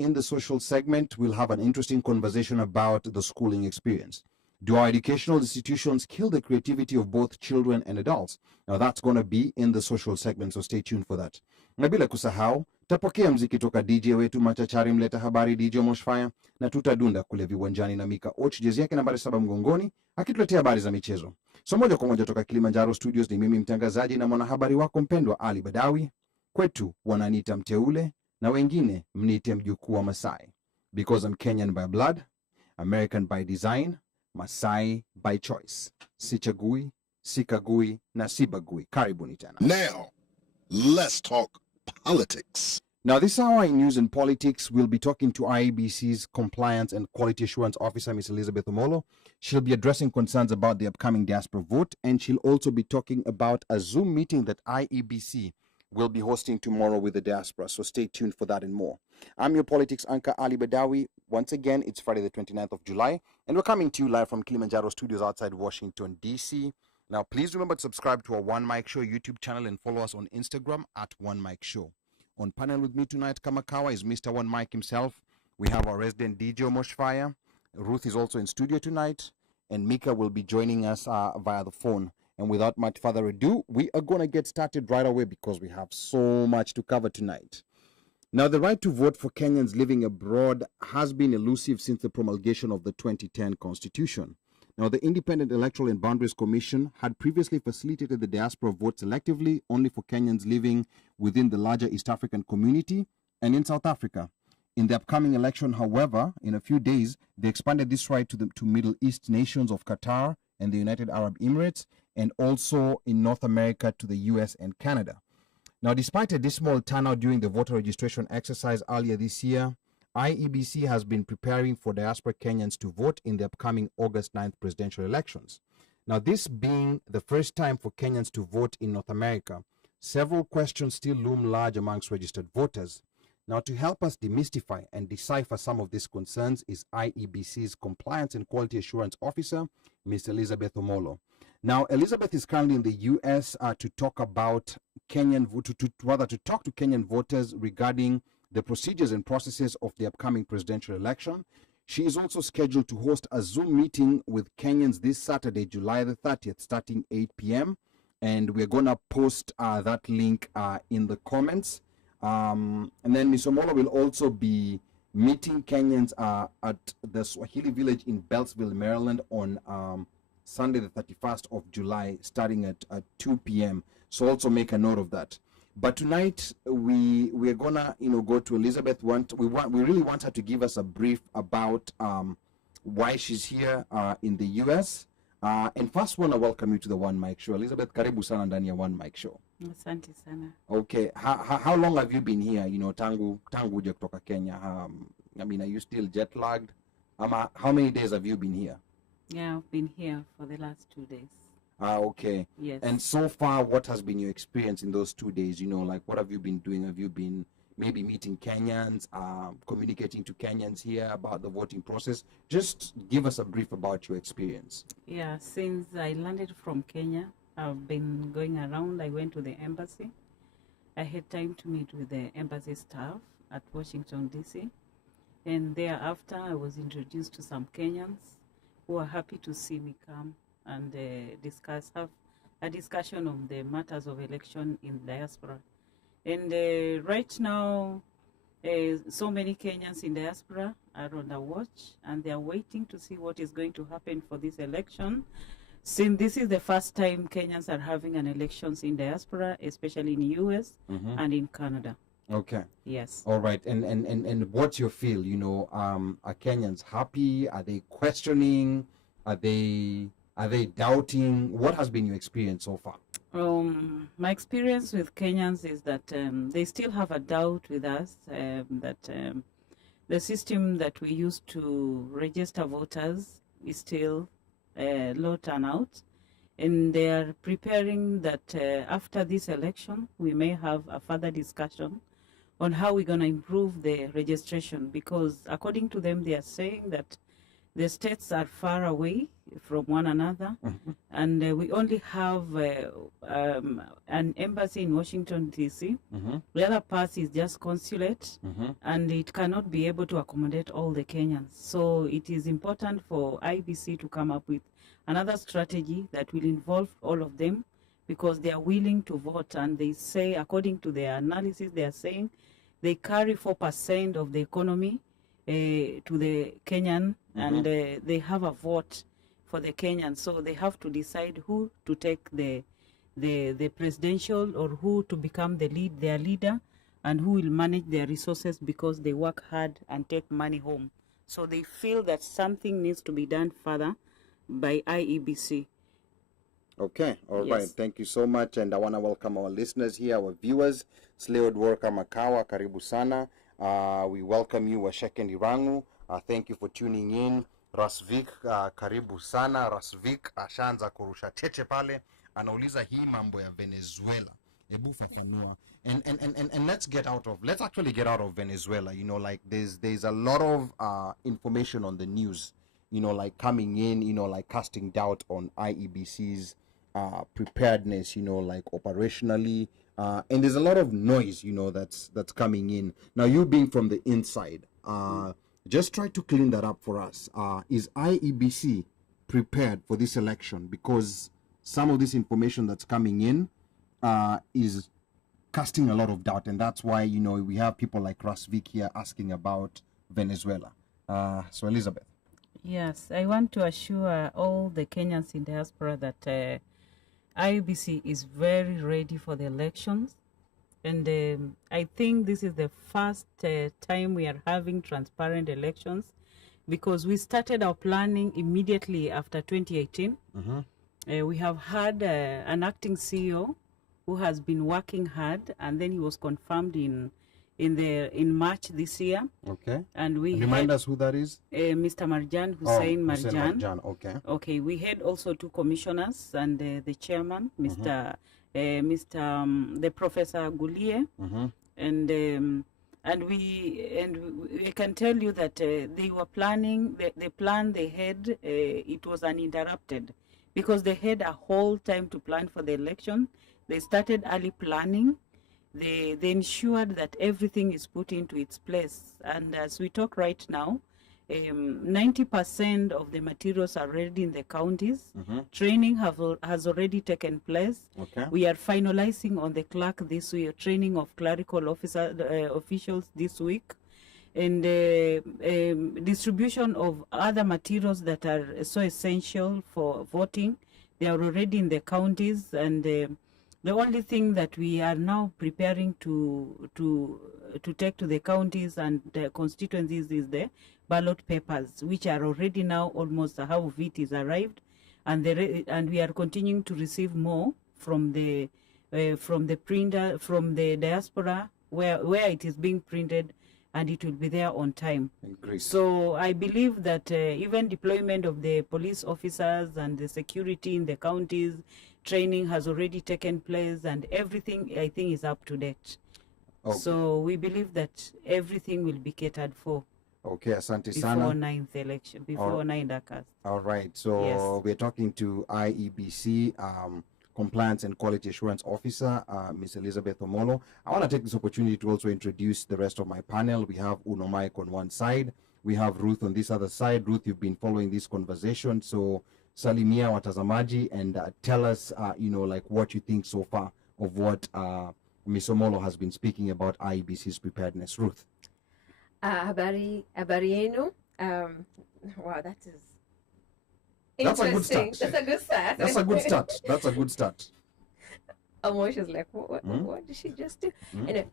in the social segment, we'll have an interesting conversation about the schooling experience. Do our educational institutions kill the creativity of both children and adults? Now that's going to be in the social segment, so stay tuned for that. Na bila kusahau, tapokea mziki toka DJ wetu machachari mleta habari DJ OmoshFaya, na tutadunda kule viwanjani na Micah jezi yake nambari 7 mgongoni, akituletea habari za michezo. So moja kwa moja toka Kilimanjaro Studios, ni mimi mtangazaji na mwanahabari wako mpendwa Ali Badawy. Kwetu wananiita mteule na wengine mniite mjukuu wa Masai, because I'm Kenyan by blood, American by design, Masai by choice. Sichagui, sikagui na sibagui. Karibuni tena. Now, let's talk politics. Now, this hour in news and politics, we'll be talking to IEBC's Compliance and Quality Assurance Officer, Ms. Elizabeth Omolo. She'll be addressing concerns about the upcoming diaspora vote, and she'll also be talking about a Zoom meeting that IEBC will be hosting tomorrow with the diaspora. So stay tuned for that and more. I'm your politics anchor, Ali Badawy. Once again, it's Friday the 29th of July, and we're coming to you live from Kilimanjaro Studios outside Washington, D.C. Now, please remember to subscribe to our OneMic Show YouTube channel and follow us on Instagram at OneMic Show. On panel with me tonight, Kamakawa, is Mr. OneMic himself. We have our resident DJ OmoshFaya. Ruth is also in studio tonight, and Micah will be joining us via the phone. And without much further ado, we are going to get started right away because we have so much to cover tonight. Now, the right to vote for Kenyans living abroad has been elusive since the promulgation of the 2010 Constitution. Now, the Independent Electoral and Boundaries Commission had previously facilitated the diaspora vote selectively only for Kenyans living within the larger East African community and in South Africa. In the upcoming election, however, in a few days, they expanded this right to Middle East nations of Qatar and the United Arab Emirates, and also in North America to the US and Canada. Now, despite a dismal turnout during the voter registration exercise earlier this year, IEBC has been preparing for diaspora Kenyans to vote in the upcoming August 9th presidential elections. Now, this being the first time for Kenyans to vote in North America, several questions still loom large amongst registered voters. Now, to help us demystify and decipher some of these concerns is IEBC's Compliance and Quality Assurance Officer, Ms. Elizabeth Omolo. Now, Elizabeth is currently in the U.S. To talk about to talk to Kenyan voters regarding the procedures and processes of the upcoming presidential election. She is also scheduled to host a Zoom meeting with Kenyans this Saturday, July the 30th, starting 8 p.m. And we're going to post that link in the comments. And then Ms. Omolo will also be meeting Kenyans at the Swahili Village in Beltsville, Maryland on Sunday the 31st of July, starting at 2 p.m. So also make a note of that. But tonight we're gonna go to Elizabeth. We really want her to give us a brief about why she's here in the US. And first wanna welcome you to the OneMic Show. Elizabeth, karibu sana ndani ya OneMic Show. Asante sana. Okay, how long have you been here? Tangu uje kutoka Kenya. I mean, are you still jet lagged? How many days have you been here? Yeah, I've been here for the last 2 days. Okay. Yes. And so far, what has been your experience in those 2 days? Like what have you been doing? Have you been maybe meeting Kenyans, communicating to Kenyans here about the voting process? Just give us a brief about your experience. Yeah, since I landed from Kenya, I've been going around. I went to the embassy. I had time to meet with the embassy staff at Washington, D.C. And thereafter, I was introduced to some Kenyans who are happy to see me come and have a discussion on the matters of election in diaspora. And right now, so many Kenyans in diaspora are on the watch, and they are waiting to see what is going to happen for this election. Since this is the first time Kenyans are having an elections in diaspora, especially in US and in Canada. Okay. Yes. All right. And what's your feel? Are Kenyans happy? Are they questioning? Are they doubting? What has been your experience so far? My experience with Kenyans is that they still have a doubt with us that the system that we use to register voters is still low turnout, and they are preparing that after this election we may have a further discussion on how we're going to improve the registration, because according to them they are saying that The states are far away from one another, and we only have an embassy in Washington, D.C. The other part is just consulate, and it cannot be able to accommodate all the Kenyans. So it is important for IEBC to come up with another strategy that will involve all of them, because they are willing to vote, and they say, according to their analysis, they are saying they carry 4% of the economy to the Kenyan, and they have a vote for the Kenyans. So they have to decide who to take the presidential, or who to become their leader, and who will manage their resources, because they work hard and take money home. So they feel that something needs to be done further by IEBC. Okay, all Yes. right. Thank you so much, and I want to welcome our listeners here, our viewers. Slewed Worker Makawa, karibu sana. We welcome you, Washeken Irangu. Thank you for tuning in. Rasvik, karibu sana. Rasvik ashaanza kurusha cheche pale, anauliza hii mambo ya Venezuela. Ebu fafanua. And let's actually get out of Venezuela. You know, like there's a lot of information on the news, you know, like coming in, you know, like casting doubt on IEBC's preparedness, you know, like operationally, and there's a lot of noise, you know, that's coming in. Now, you being from the inside, just try to clean that up for us. Is IEBC prepared for this election? Because some of this information that's coming in is casting a lot of doubt, and that's why, you know, we have people like Rasvik here asking about Venezuela. So Elizabeth. Yes, I want to assure all the Kenyans in diaspora that IEBC is very ready for the elections. And I think this is the first time we are having transparent elections, because we started our planning immediately after 2018. We have had an acting CEO who has been working hard, and then he was confirmed in March this year. Okay. And we Remind us who that is. Mr. Marjan, Hussein Marjan. Okay. Okay, we had also 2 commissioners and the chairman, Mr. The Professor Gulie, and we can tell you that they were planning the plan they had. It was uninterrupted, because they had a whole time to plan for the election. They started early planning. They ensured that everything is put into its place. And as we talk right now, 90% of the materials are ready in the counties. Training has already taken place. Okay. We are finalizing on the clerk this week, training of clerical officials this week, and distribution of other materials that are so essential for voting. They are already in the counties, and the only thing that we are now preparing to take to the counties and the constituencies is the ballot papers, which are already now almost half of it is arrived, and we are continuing to receive more from the printer, from the diaspora, where it is being printed, and it will be there on time. Great. So I believe that even deployment of the police officers and the security in the counties, training has already taken place, and everything, I think, is up to date. Okay. So we believe that everything will be catered for Okay, asante before sana. 9th election, before 9th August. All right, so Yes. we're talking to IEBC Compliance and Quality Assurance Officer, Ms. Elizabeth Omolo. I want to take this opportunity to also introduce the rest of my panel. We have OmoshFaya on one side. We have Ruth on this other side. Ruth, you've been following this conversation, so salimia watazamaji and tell us, you know, like what you think so far of what Ms. Omolo has been speaking about IEBC's preparedness. Ruth. Habari yenu. Wow, that is That's a good interesting. start. That's a good start. That's a good start. That's a good start. Omosh is like, what did she just do? Anyway,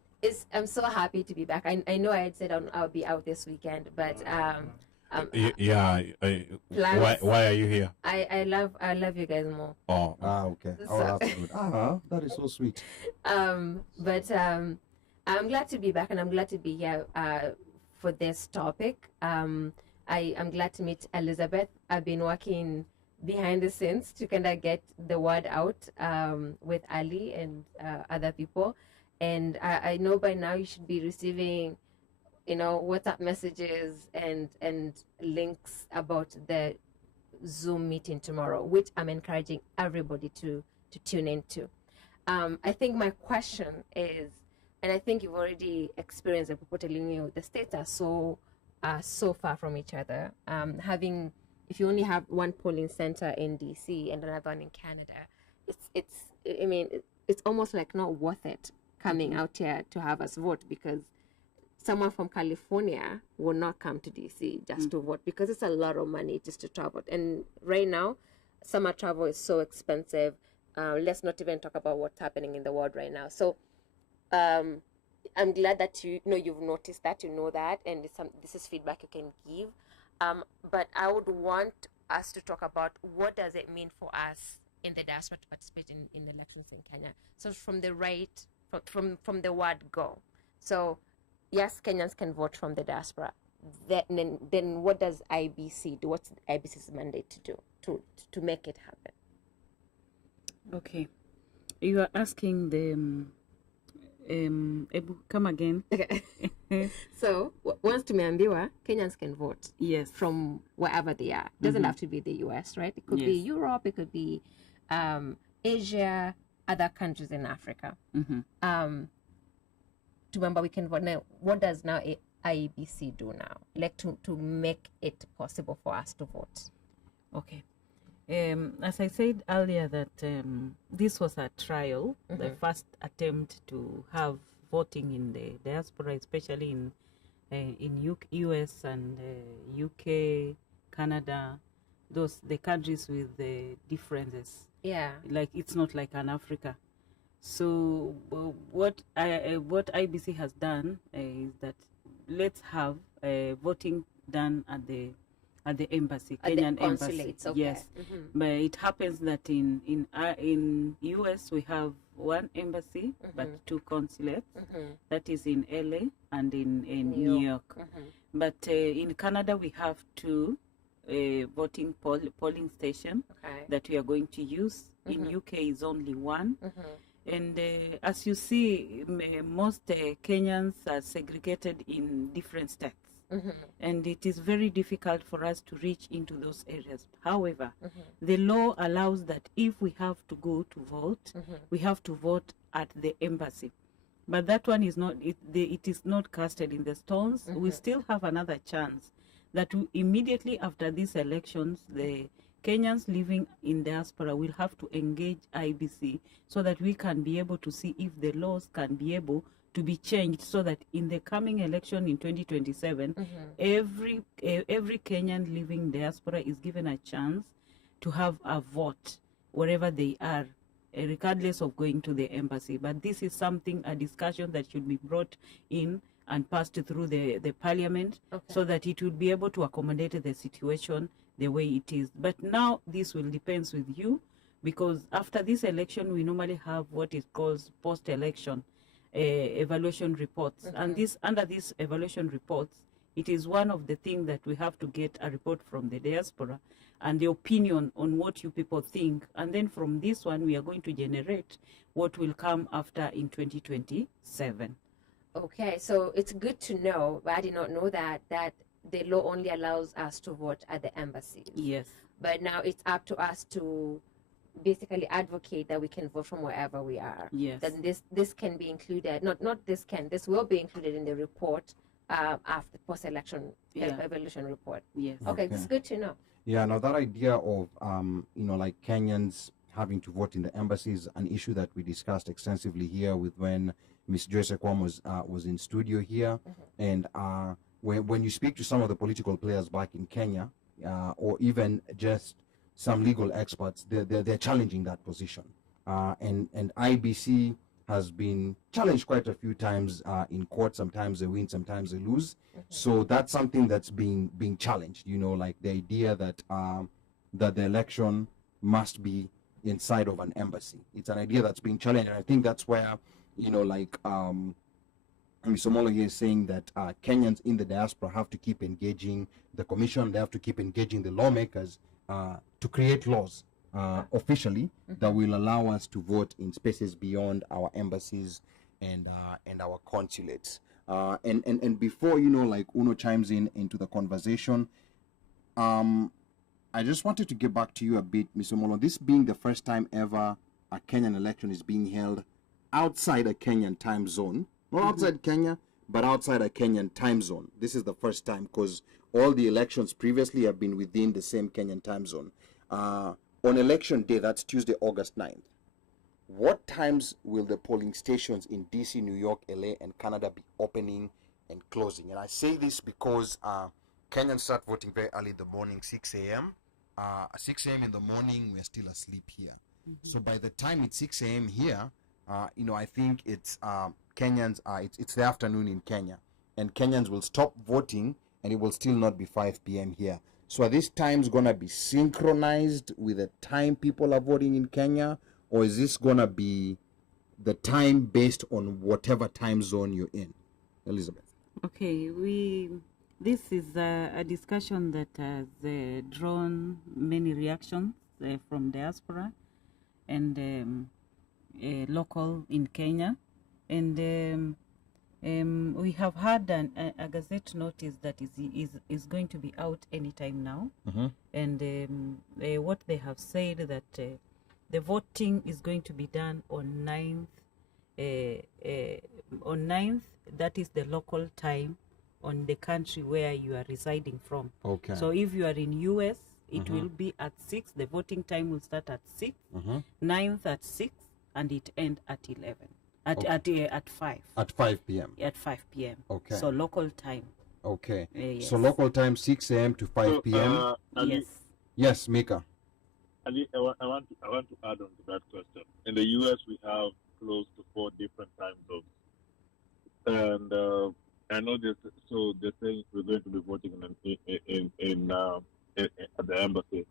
I'm so happy to be back. I know I had said I'll be out this weekend, but why are you here? I love you guys more. Oh, Okay. Oh, that's good. That is so sweet. But I'm glad to be back, and I'm glad to be here for this topic. I'm glad to meet Elizabeth. I've been working behind the scenes to kind of get the word out with Ali and other people. And I know by now you should be receiving WhatsApp messages and links about the Zoom meeting tomorrow, which I'm encouraging everybody to tune into. I think my question is, and I think you've already experienced it, people telling you the states are so far from each other. If you only have one polling center in DC and another one in Canada, it's almost like not worth it coming out here to have us vote, because someone from California will not come to DC just to vote, because it's a lot of money just to travel. And right now, summer travel is so expensive. Let's not even talk about what's happening in the world right now. So I'm glad that you've noticed that, that, and this is feedback you can give. But I would want us to talk about what does it mean for us in the diaspora to participate in elections in Kenya. So from the from the word go. So yes, Kenyans can vote from the diaspora. Then what does IBC do? What's IBC's mandate to do to make it happen? Okay, you are asking them. Come again. Okay. So once tumeambiwa, Kenyans can vote. Yes. From wherever they are. It doesn't have to be the US, right? It could be Europe. It could be Asia, other countries in Africa. Remember, we can vote now. What does now IEBC do now, like to make it possible for us to vote? Okay. As I said earlier, that this was a trial, the first attempt to have voting in the diaspora, especially in US and UK, Canada, the countries with the differences. Yeah. Like it's not like an Africa. So what IBC has done is that let's have voting done at the embassy, Kenyan embassy. Okay. Yes, but it happens that in US we have one embassy but two consulates. That is in LA and in New York. But in Canada we have two voting polling station that we are going to use. In UK is only one. And as you see, most Kenyans are segregated in different states. And it is very difficult for us to reach into those areas. However, the law allows that if we have to go to vote, we have to vote at the embassy. But that one is not, it is not casted in the stones. We still have another chance that immediately after these elections, the Kenyans living in diaspora will have to engage IBC so that we can be able to see if the laws can be able to be changed, so that in the coming election in 2027, every Kenyan living in diaspora is given a chance to have a vote wherever they are, regardless of going to the embassy. But this is a discussion that should be brought in and passed through the parliament, so that it will be able to accommodate the situation the way it is. But now this will depend with you, because after this election we normally have what is called post-election evaluation reports. And under these evaluation reports, it is one of the things that we have to get a report from the diaspora and the opinion on what you people think. And then from this one, we are going to generate what will come after in 2027. Okay, so it's good to know, but I did not know that the law only allows us to vote at the embassy. Yes. But now it's up to us to basically advocate that we can vote from wherever we are. Yes. Then this can be included, this will be included in the report after post-election evaluation report. Yes. Okay, it's good to know. Yeah, now that idea of like Kenyans having to vote in the embassy is an issue that we discussed extensively here with when Ms. Joyce Kwam was in studio here. And when you speak to some of the political players back in Kenya, or even just some legal experts, they're challenging that position. And IBC has been challenged quite a few times in court. Sometimes they win, sometimes they lose. So that's something that's being challenged, like the idea that that the election must be inside of an embassy. It's an idea that's being challenged, and I think that's where, Mr. Molo here is saying that Kenyans in the diaspora have to keep engaging the commission, they have to keep engaging the lawmakers to create laws officially that will allow us to vote in spaces beyond our embassies and our consulates. And before, you know, like Uno chimes into the conversation, I just wanted to get back to you a bit, Mr. Omolo. This being the first time ever a Kenyan election is being held outside a Kenyan time zone, not outside Kenya, but outside a Kenyan time zone. This is the first time because all the elections previously have been within the same Kenyan time zone. On election day, that's Tuesday, August 9th. What times will the polling stations in DC, New York, LA, and Canada be opening and closing? And I say this because Kenyans start voting very early in the morning, 6 a.m. 6 a.m. in the morning, we're still asleep here. So by the time it's 6 a.m. here, you know, I think it's Kenyans, it's the afternoon in Kenya. And Kenyans will stop voting and it will still not be 5 p.m. here. So are these times going to be synchronized with the time people are voting in Kenya? Or is this going to be the time based on whatever time zone you're in? Elizabeth. Okay, this is a discussion that has drawn many reactions from diaspora and local in Kenya. And we have had a gazette notice that is going to be out anytime now. And what they have said that the voting is going to be done on 9th, that is the local time on the country where you are residing from. Okay. So if you are in US, it will be at 6. The voting time will start at 6, 9th at 6, and it end at 11. At 5. At 5 p.m. At 5 p.m. Okay. So local time. Okay. Yes. So local time 6 a.m. to 5 p.m. Yes. Yes, Micah. I want to add on to that question. In the U.S., we have close to 4 different time zones, and I know this. So they're saying we're going to be voting at the embassy.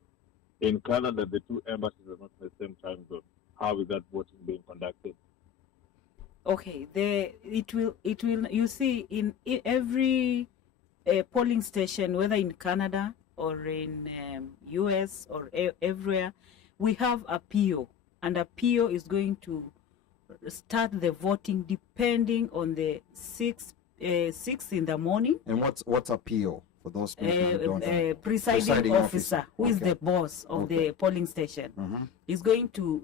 In Canada, the 2 embassies are not in the same time zone. How is that voting being conducted? Okay, it will. You see, in every polling station, whether in Canada or in US or everywhere, we have a PO, and a PO is going to start the voting depending on the 6 in the morning. And what's a PO for those people who don't know? Presiding officer, who is the boss of the polling station, is going to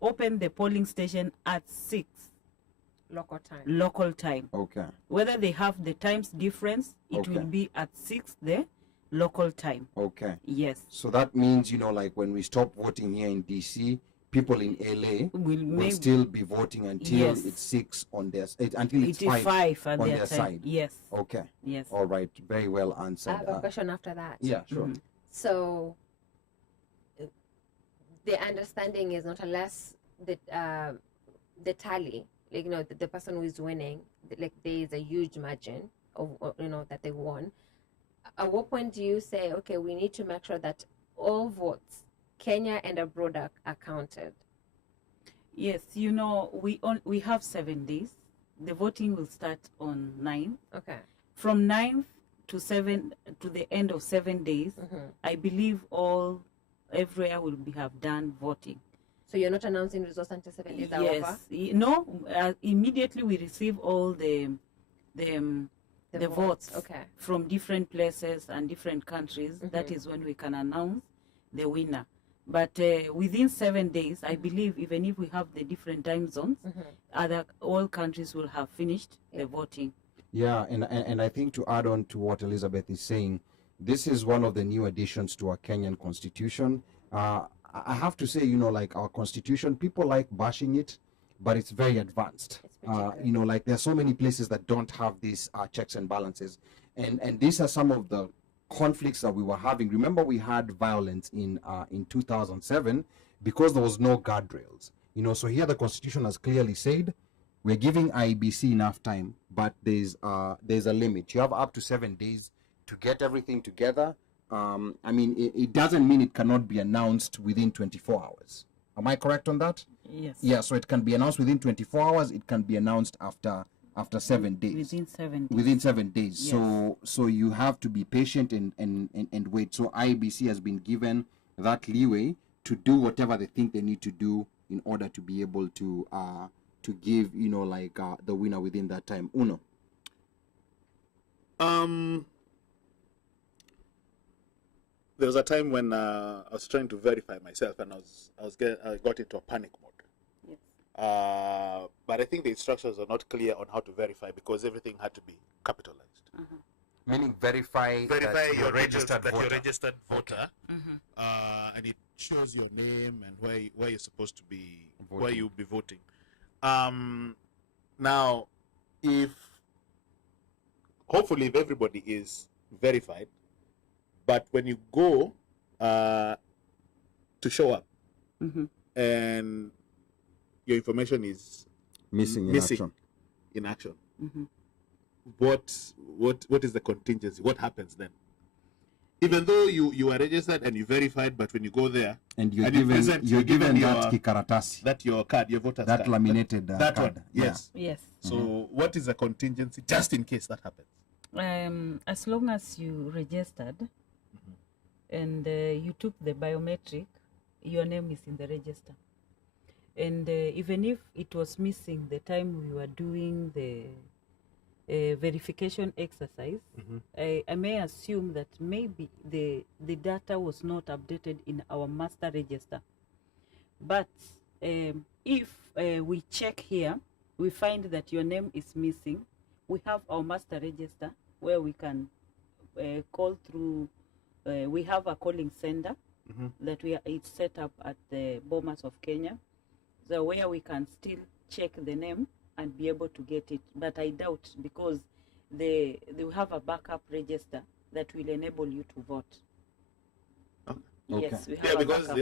open the polling station at 6 local time. Okay. Whether they have the times difference, it will be at 6 the local time. Okay. Yes. So that means, you know, like when we stop voting here in DC, people in LA will still be voting until it's 6 on their until it's 5 on their time. side. Yes. Okay. Yes. All right. Very well answered. I have a question after that. Yeah, sure. So the understanding is not unless the tally, like, you know, the person who is winning, like, there is a huge margin of, you know, that they won. At what point do you say, okay, we need to make sure that all votes, Kenya and abroad, are counted? Yes, you know, we have 7 days. The voting will start on 9. Okay. From 9th to the end of 7 days, I believe everywhere will have done voting. So you're not announcing results until 7 days are over? Yes. No, immediately we receive all the votes from different places and different countries. That is when we can announce the winner. But within 7 days, I believe, even if we have the different time zones, all countries will have finished the voting. Yeah, and I think to add on to what Elizabeth is saying, this is one of the new additions to our Kenyan constitution. I have to say, you know, like our constitution, people like bashing it, but it's very advanced. You know, like there are so many places that don't have these checks and balances. And these are some of the conflicts that we were having. Remember, we had violence in 2007 because there was no guardrails. You know, so here the constitution has clearly said we're giving IEBC enough time, but there's a limit. You have up to 7 days to get everything together. I mean, it doesn't mean it cannot be announced within 24 hours. Am I correct on that? Yes. Yeah, so it can be announced within 24 hours. It can be announced after 7 days. Within 7 days. Within 7 days. Yes. So you have to be patient and wait. So IEBC has been given that leeway to do whatever they think they need to do in order to be able to give, you know, like the winner within that time. Uno. There was a time when I was trying to verify myself, and I got into a panic mode. Yes. But I think the instructions are not clear on how to verify because everything had to be capitalized. Meaning verify that you're registered that voter. you're a registered voter, and it shows your name and where you're supposed to be, where you'll be voting. Now, hopefully if everybody is verified, but when you go to show up and your information is missing in action, what is the contingency? What happens then? Even though you are registered and you verified, but when you go there and you're given that kikaratasi, that your card, your voter's that card, laminated that card. one, yes. Yes. So what is the contingency just in case that happens? As long as you registered and you took the biometric, your name is in the register. And even if it was missing the time we were doing the verification exercise, I may assume that maybe the data was not updated in our master register. But if we check here, we find that your name is missing, we have our master register where we can call through. We have a calling center that it's set up at the Bomas of Kenya, so where we can still check the name and be able to get it. But I doubt, because they have a backup register that will enable you to vote. Okay. Yes, we have a backup.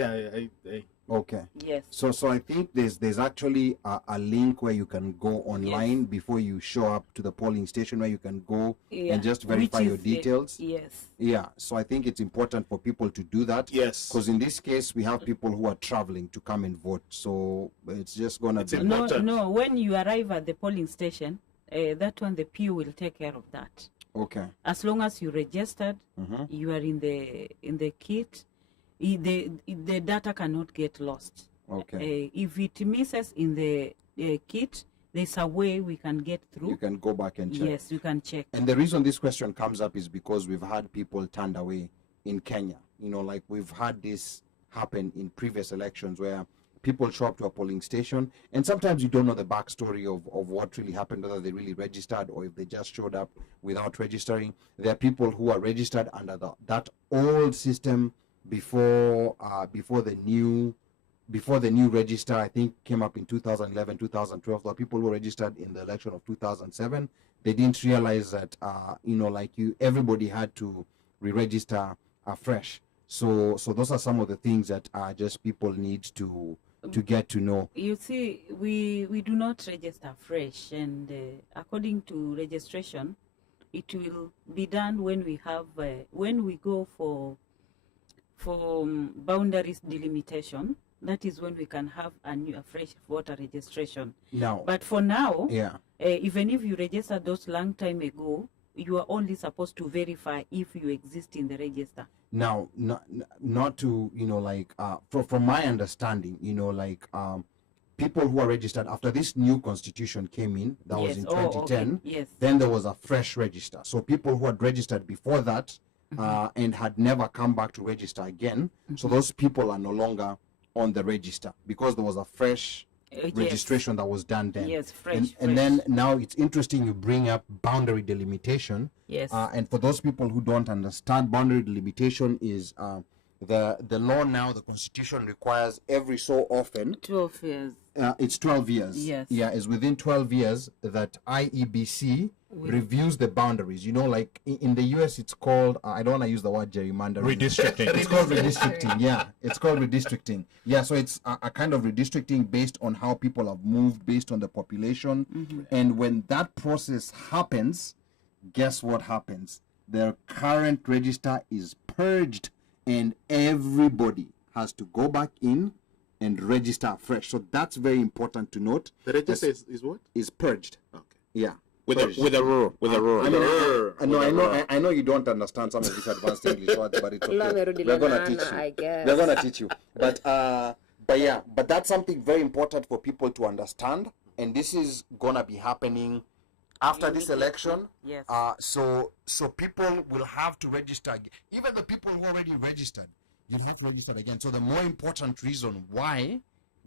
Okay. Yes. So I think there's actually a link where you can go online before you show up to the polling station, where you can go and just verify your details. Yes. Yeah. So I think it's important for people to do that. Yes. Because in this case, we have people who are traveling to come and vote. So it's just gonna be important. No. When you arrive at the polling station, that one the PU will take care of that. Okay. As long as you registered, you are in the kit. The data cannot get lost. Okay. If it misses in the kit, there's a way we can get through. You can go back and check. Yes, you can check. And the reason this question comes up is because we've had people turned away in Kenya. You know, like we've had this happen in previous elections where people show up to a polling station, and sometimes you don't know the backstory of what really happened, whether they really registered or if they just showed up without registering. There are people who are registered under that old system before the new register, I think, came up in 2011, 2012. There are people who registered in the election of 2007. They didn't realize that everybody had to re-register afresh. So those are some of the things that just people need to get to know. You see, we do not register fresh, and according to registration, it will be done when we have when we go for boundaries delimitation. That is when we can have a fresh voter registration. Now, but for now, even if you registered those long time ago, you are only supposed to verify if you exist in the register. Now, not to, from my understanding, people who are registered after this new constitution came in, that was in 2010, then there was a fresh register. So people who had registered before that and had never come back to register again, so those people are no longer on the register because there was a fresh registration that was done then. Yes, fresh. And then now it's interesting you bring up boundary delimitation. Yes. And for those people who don't understand, boundary delimitation is the law now. The constitution requires every so often 12 years. It's 12 years. Yes. Yeah, it's within 12 years that IEBC reviews the boundaries. Like in the US, it's called, I don't want to use the word gerrymandering. Redistricting. It's called redistricting. Yeah, it's called redistricting. Yeah, so it's a kind of redistricting based on how people have moved, based on the population. And when that process happens, guess what happens? The current register is purged and everybody has to go back in and register fresh. So that's very important to note. The register is what? Is purged. Okay. Yeah. With a roar. I know you don't understand some of these advanced English words, but it's okay. We're gonna teach you. I guess. We're gonna teach you. But that's something very important for people to understand, and this is gonna be happening after this immediately. election. Yes. So people will have to register. Even the people who already registered, you have to register again. So the more important reason why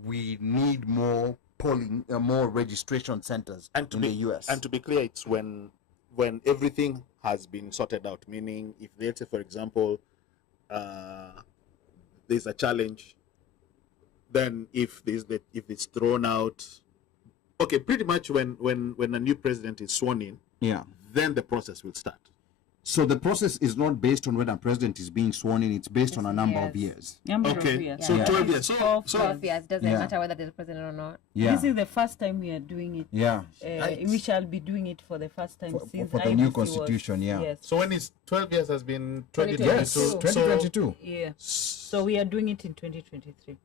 we need more polling, more registration centers And to in be the US. and to be clear, it's when everything has been sorted out. Meaning, if let's say, for example, there's a challenge, then if it's thrown out, okay, pretty much when a new president is sworn in, Yeah. then the process will start. So the process is not based on when a president is being sworn in. It's based on a number of years. Number of Okay, years. so Yeah. 12 years. So 12 years, doesn't Yeah. matter whether there's a president or not. Yeah. This is the first time we are doing it. Yeah. Right. We shall be doing it for the first time For- since for the new IBC was- constitution, yeah. Yes. So when it's 12 years has been 2022. Yes. 2022. Yeah. So we are doing it in 2023.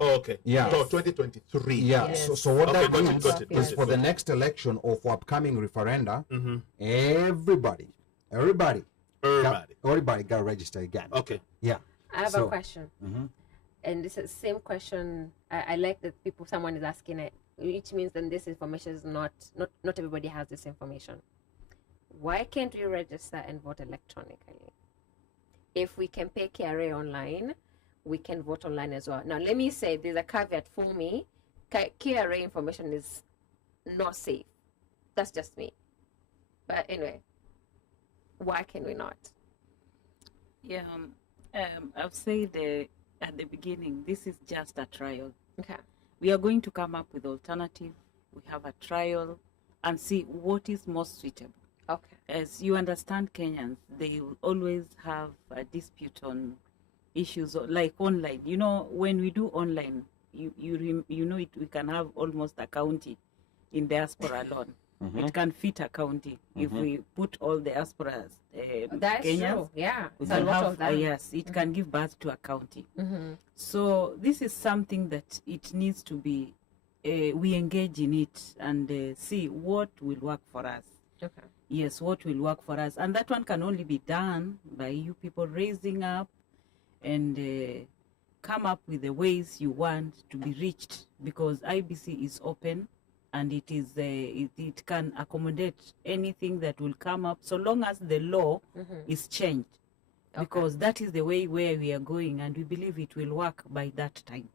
Oh, okay. Yeah. So 2023. Yeah. Yes. So what Okay, that got it, means got it, is got for it. the next election or for upcoming referenda, Mm-hmm. everybody got to register again. Okay. Yeah. I have So- a question. Mhm. And this is the same question. I like that someone is asking it, which means then this information is not everybody has this information. Why can't we register and vote electronically? If we can pay KRA online, we can vote online as well. Now, let me say there's a caveat for me. KRA information is not safe. That's just me. But anyway, why can we not? Yeah. I've said at the beginning, this is just a trial. Okay. We are going to come up with alternative. We have a trial and see what is most suitable. Okay. As you understand, Kenyans, they will always have a dispute on issues like online. You know, when we do online, you know it. We can have almost a county in diaspora alone. It can fit a county if we put all the diasporas. That's Kenyans, true. Yeah. we It's a can lot have of them. yes, it can give birth to a county. Mm-hmm. So this is something that it needs to be. We engage in it and see what will work for us. Okay. Yes, what will work for us, and that one can only be done by you people raising up and come up with the ways you want to be reached, because IBC is open and it is it can accommodate anything that will come up so long as the law is changed, because that is the way where we are going, and we believe it will work by that time.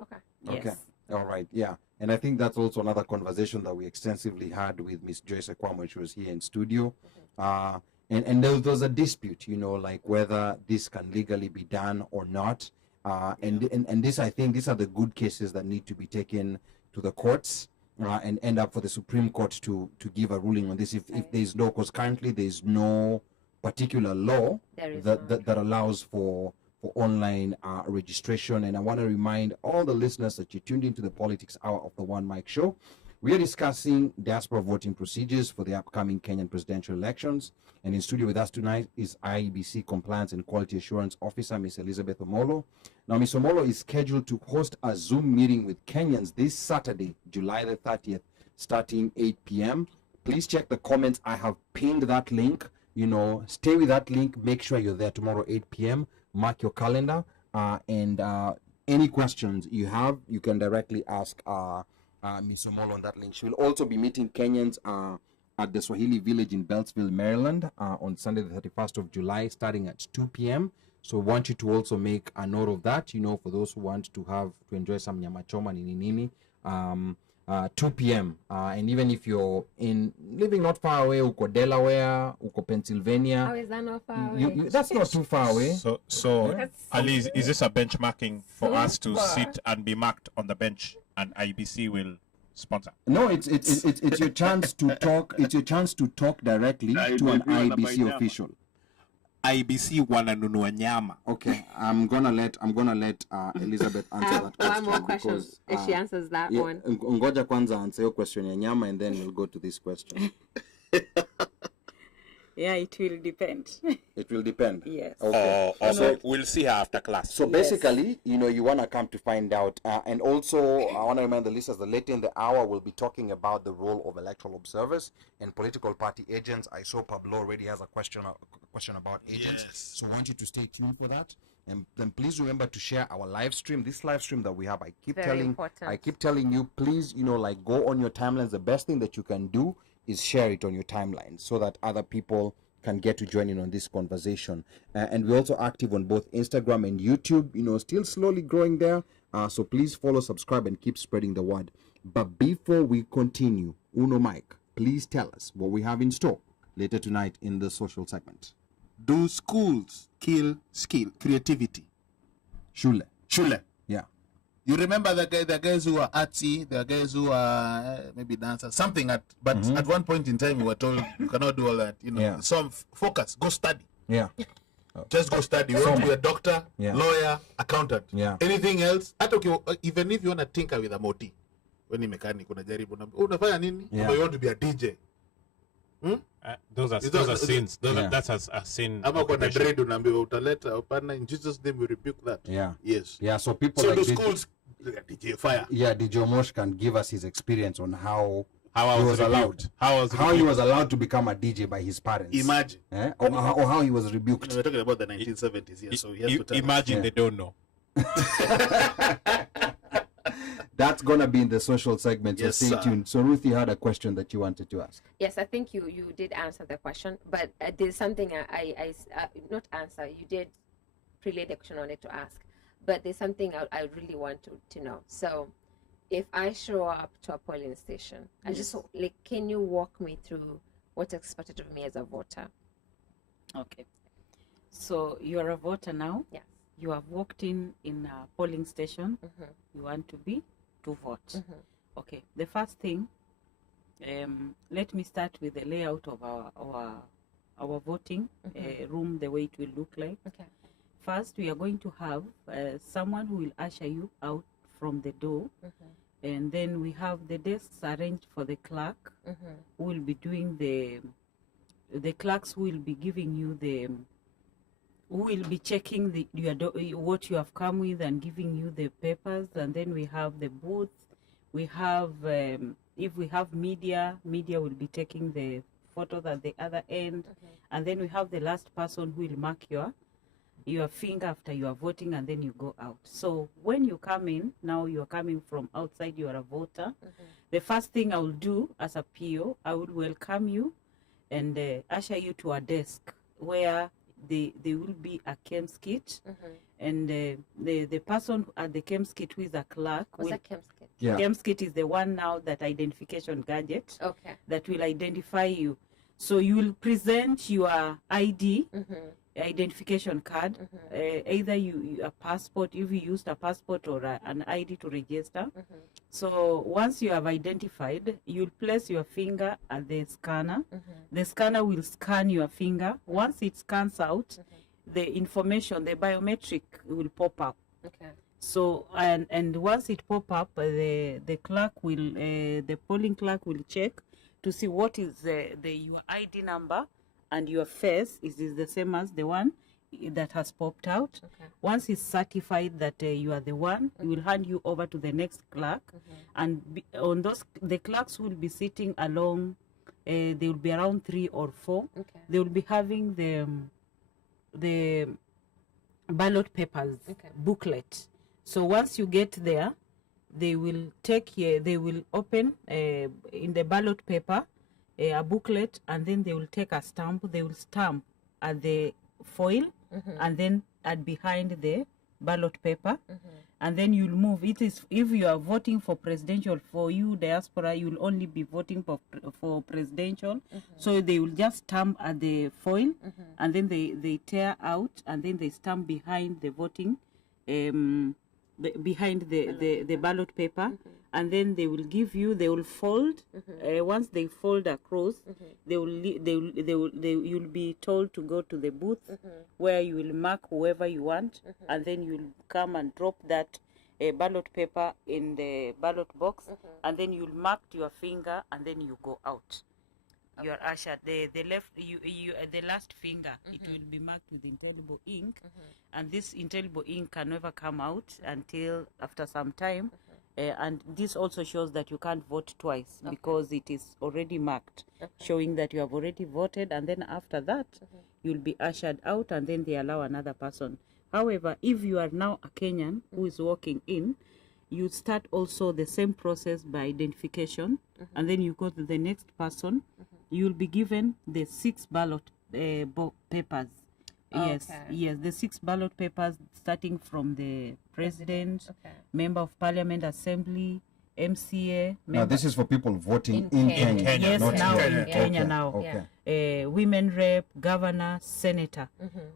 Okay. Yes. Okay. All right. Yeah. And I think that's also another conversation that we extensively had with Miss Joyce Ekwam when she was here in studio. And there was a dispute, you know, like whether this can legally be done or not. And this, I think, these are the good cases that need to be taken to the courts and end up for the Supreme Court to give a ruling on this. If there's no, because currently there's no particular law There is that allows for online registration. And I want to remind all the listeners that you tuned into the Politics Hour of the OneMic show. We are discussing diaspora voting procedures for the upcoming Kenyan presidential elections. And in studio with us tonight is IEBC Compliance and Quality Assurance Officer, Ms. Elizabeth Omolo. Now, Ms. Omolo is scheduled to host a Zoom meeting with Kenyans this Saturday, July the 30th, starting 8 p.m. Please check the comments. I have pinned that link. You know, stay with that link. Make sure you're there tomorrow, 8 p.m. Mark your calendar. And any questions you have, you can directly ask Ms. Omolo on that link. She will also be meeting Kenyans at the Swahili Village in Beltsville, Maryland on Sunday the 31st of July, starting at 2 p.m. So I want you to also make a note of that, you know, for those who want to enjoy some nyama choma nini 2 p.m. And even if you're living not far away, uko Delaware, uko Pennsylvania. How is that not far away? That's not too far away. So Ali, is this a benchmarking for us to Super. sit and be marked on the bench, and IBC will sponsor? No, it's your chance to talk. It's your chance to talk directly to an IBC official. IBC wananunua nyama. Okay, I'm gonna let Elizabeth answer that question. One more question. Because, If she answers that yeah, one. ngoja kwanza answer your question ya nyama, and then we'll go to this question. Yeah, it will depend. It will depend. Yes. Okay. Also, we'll see her after class. So basically, you know, you want to come to find out. And also, I want to remind the listeners that later in the hour, we'll be talking about the role of electoral observers and political party agents. I saw Pablo already has a question about agents. Yes. So I want you to stay tuned for that. And then please remember to share our live stream. This live stream that we have, I keep Very telling important. you, please, you know, like go on your timelines. The best thing that you can do is share it on your timeline so that other people can get to join in on this conversation. And we're also active on both Instagram and YouTube, still slowly growing there. So please follow, subscribe, and keep spreading the word. But before we continue, Mike, please tell us what we have in store later tonight in the social segment. Do schools kill skill, creativity? Shule. Yeah. You remember the guys who are artsy, the guys who are maybe dancers, something but at one point in time we were told you cannot do all that. Yeah. Some focus, go study. Yeah. Just go study. You want to be a doctor, Yeah. lawyer, accountant. Yeah. Anything else? Even if you want to tinker with a moti, when you mechanic, unafanya nini? Yeah. Or you want to be a DJ. Those are sins. That's a sin. Ama kwa na occupation. dread unaambiwa utaleta upana, in Jesus' name we rebuke that. Yeah. Yes. Yeah. So people So like the schools, DJ Fire. Yeah, DJ Omosh can give us his experience on how How he I was was allowed. rebuked. How How he was allowed to become a DJ by his parents. Imagine. Or how he was rebuked. We're talking about the 1970s here, so he has to tell us. Imagine Yeah. they don't know. That's gonna be in the social segment, so Yes, stay sir. tuned. So Ruth, you had a question that you wanted to ask. Yes, I think you did answer the question, but there's something I not answer. You did relay the question I wanted to ask, but there's something I really want to know. So, if I show up to a polling station, I just can you walk me through what's expected of me as a voter? Okay. So you're a voter now. Yes. You have walked in a polling station. Mm-hmm. You want to vote. Mm-hmm. Okay. The first thing, let me start with the layout of our voting room, the way it will look like. Okay. First, we are going to have someone who will usher you out from the door. Mm-hmm. And then we have the desks arranged for the clerk, Mm-hmm. who will be doing the clerks who will be giving you who will be checking what you have come with and giving you the papers. And then we have the booth. We have, if we have media will be taking the photos at the other end. Okay. And then we have the last person who will mark your finger after you are voting, and then you go out. So when you come in, now you're coming from outside, you are a voter. Mm-hmm. The first thing I will do as a PO, I will welcome you and usher you to a desk where there will be a KEMS kit. Mm-hmm. And the person at the KEMS kit who is a clerk, What's that KEMS kit? Yeah. KEMS kit is the one now, that identification gadget Okay. that will identify you. So you will present your ID, Mm-hmm. identification card, Mm-hmm. either a passport, if you used a passport, or an ID to register. Mm-hmm. So once you have identified, you'll place your finger at the scanner. Mm-hmm. The scanner will scan your finger. Once it scans out, Mm-hmm. the information, the biometric, will pop up. Okay. So and once it pop up, the clerk will, the polling clerk will check to see what is your ID number and your face is the same as the one that has popped out. Okay. Once it's certified that you are the one, he will hand you over to the next clerk. And on those, the clerks will be sitting along. They will be around 3 or 4. Okay. They will be having the ballot papers booklet. So once you get there, they will open in the ballot paper a booklet, and then they will take a stamp. They will stamp at the foil, and then at behind the ballot paper, and then you'll move. It is, if you are voting for presidential, for you diaspora, you'll only be voting for presidential. So they will just stamp at the foil, and then they tear out, and then they stamp behind the voting, behind the ballot paper, and then they will give you. They will fold. Once they fold across, you'll be told to go to the booth where you will mark whoever you want, and then you'll come and drop that ballot paper in the ballot box, and then you'll mark your finger, and then you go out. You are ushered. The last finger, it will be marked with indelible ink, and this indelible ink can never come out until after some time. And this also shows that you can't vote twice, because it is already marked, showing that you have already voted. And then after that, you'll be ushered out, and then they allow another person. However, if you are now a Kenyan who is walking in, you start also the same process by identification, and then you go to the next person. You'll be given the 6 ballot papers. Yes, Okay. yes, the 6 ballot papers starting from the president, Okay. member of parliament, assembly, MCA. Now, this is for people voting In in Kenya. Kenya. Yes, not now here. in Yeah. Kenya Okay, now. Okay. Women rep, governor, senator.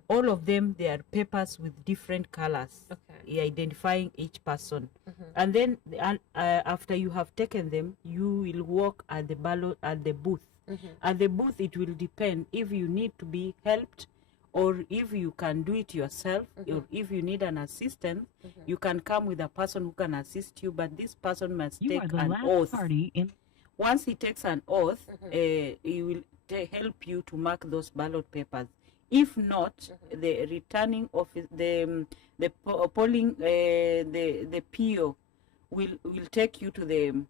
All of them, they are papers with different colors, Okay. identifying each person. And then after you have taken them, you will walk at the ballot at the booth. At the booth, it will depend if you need to be helped, or if you can do it yourself, or if you need an assistant, you can come with a person who can assist you. But this person must You take are the an last oath. party in. Once he takes an oath, he will help you to mark those ballot papers. If not, the returning office, the polling, the PO will take you to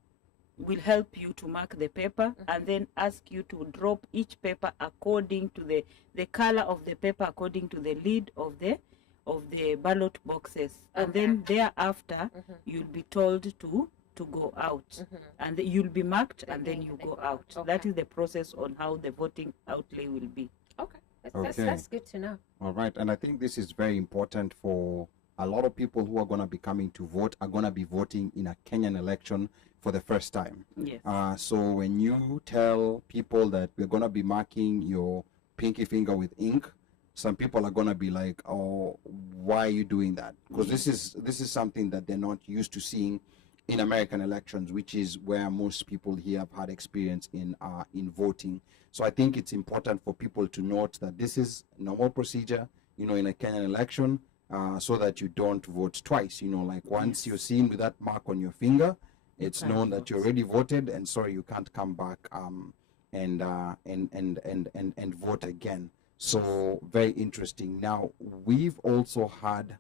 will help you to mark the paper, and then ask you to drop each paper according to the color of the paper, according to the lid of the ballot boxes. And then thereafter, you'll be told to go out, and you'll be marked, and then you go out. That is the process on how the voting outlay will be. Okay. Okay. That's good to know. All right, and I think this is very important for a lot of people who are going to be coming to vote, are going to be voting in a Kenyan election for the first time. Yes. So when you tell people that we're going to be marking your pinky finger with ink, some people are going to be like, oh, why are you doing that? Because this is something that they're not used to seeing in American elections, which is where most people here have had experience in voting. So I think it's important for people to note that this is normal procedure, in a Kenyan election, so that you don't vote twice. Like once you're seen with that mark on your finger, it's known that you already voted, and sorry, you can't come back and vote again. So very interesting. Now, we've also had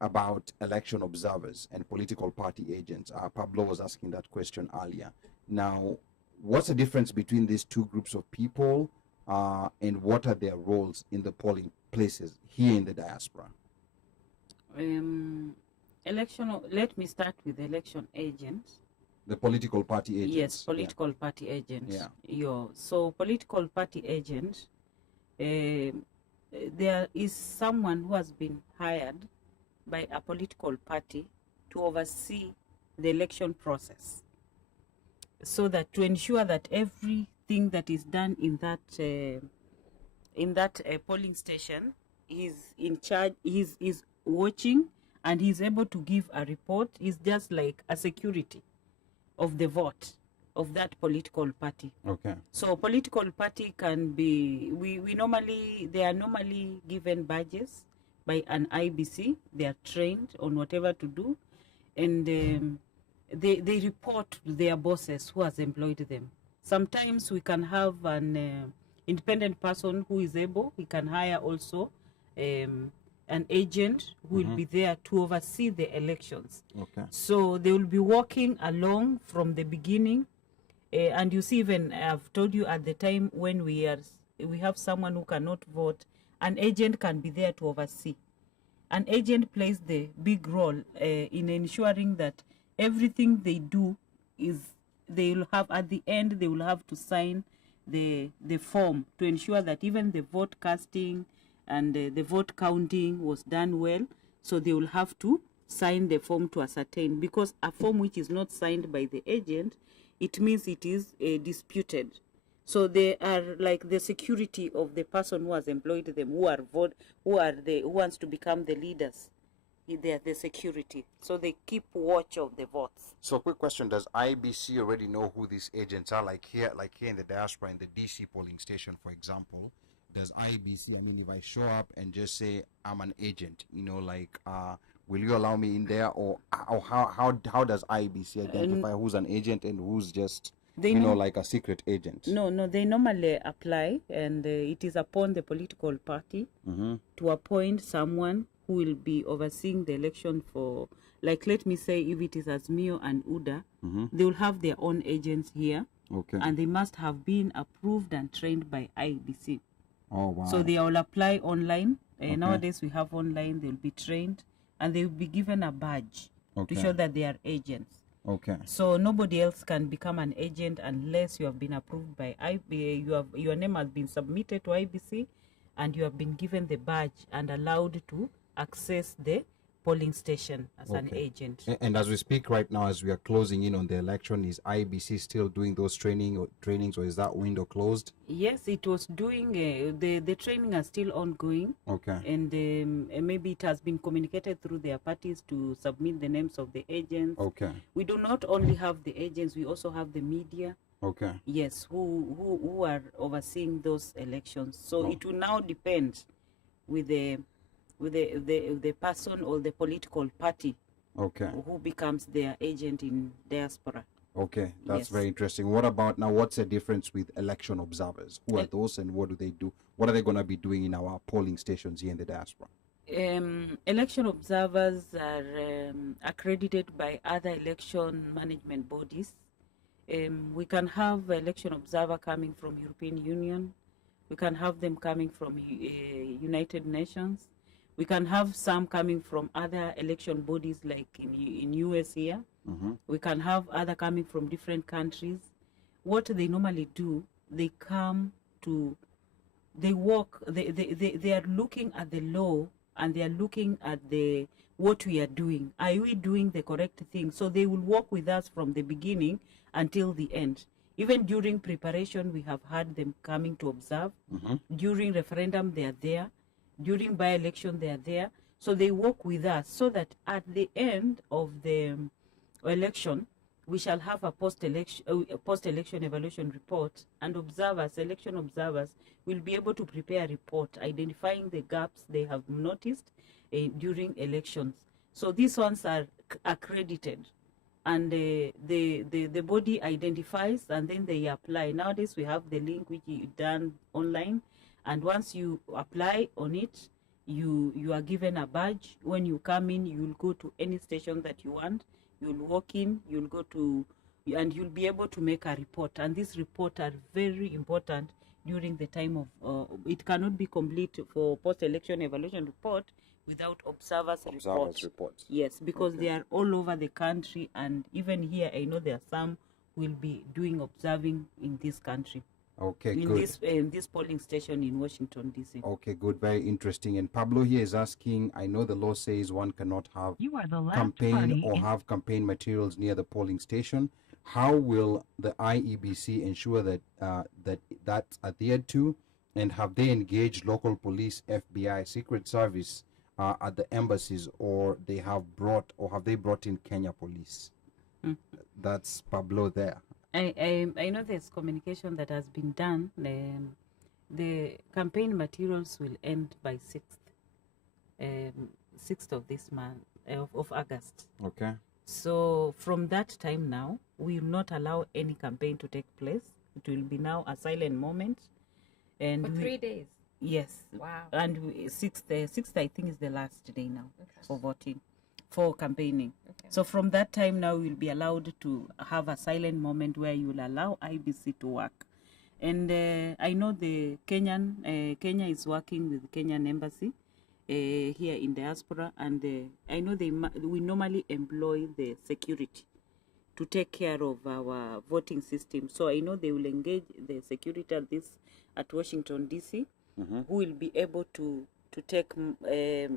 about election observers and political party agents. Pablo was asking that question earlier. Now, what's the difference between these two groups of people, and what are their roles in the polling places here in the diaspora? Let me start with election agents. The political party agents. Yes, political party agents. Yeah. So political party agents, there is someone who has been hired by a political party to oversee the election process, so that to ensure that everything that is done in that polling station, he's in charge, he's watching, and he's able to give a report. He's just like a security of the vote of that political party. Okay. So political party can be, they are normally given badges by an IBC. They are trained on whatever to do, and they report to their bosses who has employed them. Sometimes we can have an independent person who is able. We can hire also an agent who will be there to oversee the elections. Okay. So they will be walking along from the beginning. And you see, even I've told you at the time when we have someone who cannot vote, an agent can be there to oversee. An agent plays the big role in ensuring that everything they do is, they will have, at the end, they will have to sign the form to ensure that even the vote casting and the vote counting was done well. So they will have to sign the form to ascertain, because a form which is not signed by the agent, it means it is disputed. So they are like the security of the person who has employed them, who wants to become the leaders. They are the security. So they keep watch of the votes. So quick question, does IBC already know who these agents are? Like here in the diaspora, in the DC polling station, for example, does IBC, if I show up and just say I'm an agent, will you allow me in there, or how does IBC identify who's an agent and who's just like a secret agent? No, they normally apply, and it is upon the political party to appoint someone who will be overseeing the election for, like, let me say, if it is Azmio and UDA, they will have their own agents here. Okay. And they must have been approved and trained by IEBC. Oh, wow. So they will apply online. Nowadays we have online. They will be trained, and they will be given a badge to show that they are agents. Okay. So nobody else can become an agent unless you have been approved by your name has been submitted to IBC, and you have been given the badge and allowed to access the polling station as an agent. And as we speak right now, as we are closing in on the election, is IEBC still doing those trainings, or is that window closed? Yes, it was doing, the training are still ongoing. Okay. And maybe it has been communicated through their parties to submit the names of the agents. Okay. We do not only have the agents, we also have the media. Okay. Yes, who are overseeing those elections. So it will now depend with the person or the political party who becomes their agent in diaspora. Okay, that's Yes. very interesting. What about now? What's the difference with election observers? Who are those, and what do they do? What are they going to be doing in our polling stations here in the diaspora? Election observers are accredited by other election management bodies. We can have election observer coming from European Union. We can have them coming from United Nations. We can have some coming from other election bodies like in US here. We can have other coming from different countries. What they normally do, they come to, they work, they are looking at the law, and they are looking at what we are doing. Are we doing the correct thing? So they will work with us from the beginning until the end. Even during preparation, we have had them coming to observe. During referendum, they are there. During by-election, they are there. So they work with us so that at the end of the election, we shall have a post-election evaluation report, and election observers will be able to prepare a report identifying the gaps they have noticed during elections. So these ones are accredited, and the body identifies, and then they apply. Nowadays we have the link which is done online, and once you apply on it, you are given a badge. When you come in, you will go to any station that you want. You'll walk in, you'll go to, and you'll be able to make a report. And these reports are very important during the time of, it cannot be complete for post-election evaluation report without observers reports. Yes, because they are all over the country, and even here, I know there are some will be doing observing in this country. Okay, in good. This polling station in Washington, D.C. Okay, good. Very interesting. And Pablo here is asking, I know the law says one cannot have campaign or have campaign materials near the polling station. How will the IEBC ensure that that's adhered to? And have they engaged local police, FBI, Secret Service at the embassies, or have they brought in Kenya police? That's Pablo there. I know there's communication that has been done. The campaign materials will end by 6th of this month, of August. Okay. So from that time now, we will not allow any campaign to take place. It will be now a silent moment. And for 3 days? Yes. Wow. And 6th I think is the last day now for voting, for campaigning. Okay. So from that time now, we'll be allowed to have a silent moment where you will allow IBC to work. And I know the Kenya is working with the Kenyan embassy here in diaspora, and I know we normally employ the security to take care of our voting system. So I know they will engage the security at Washington, D.C., who will be able to take a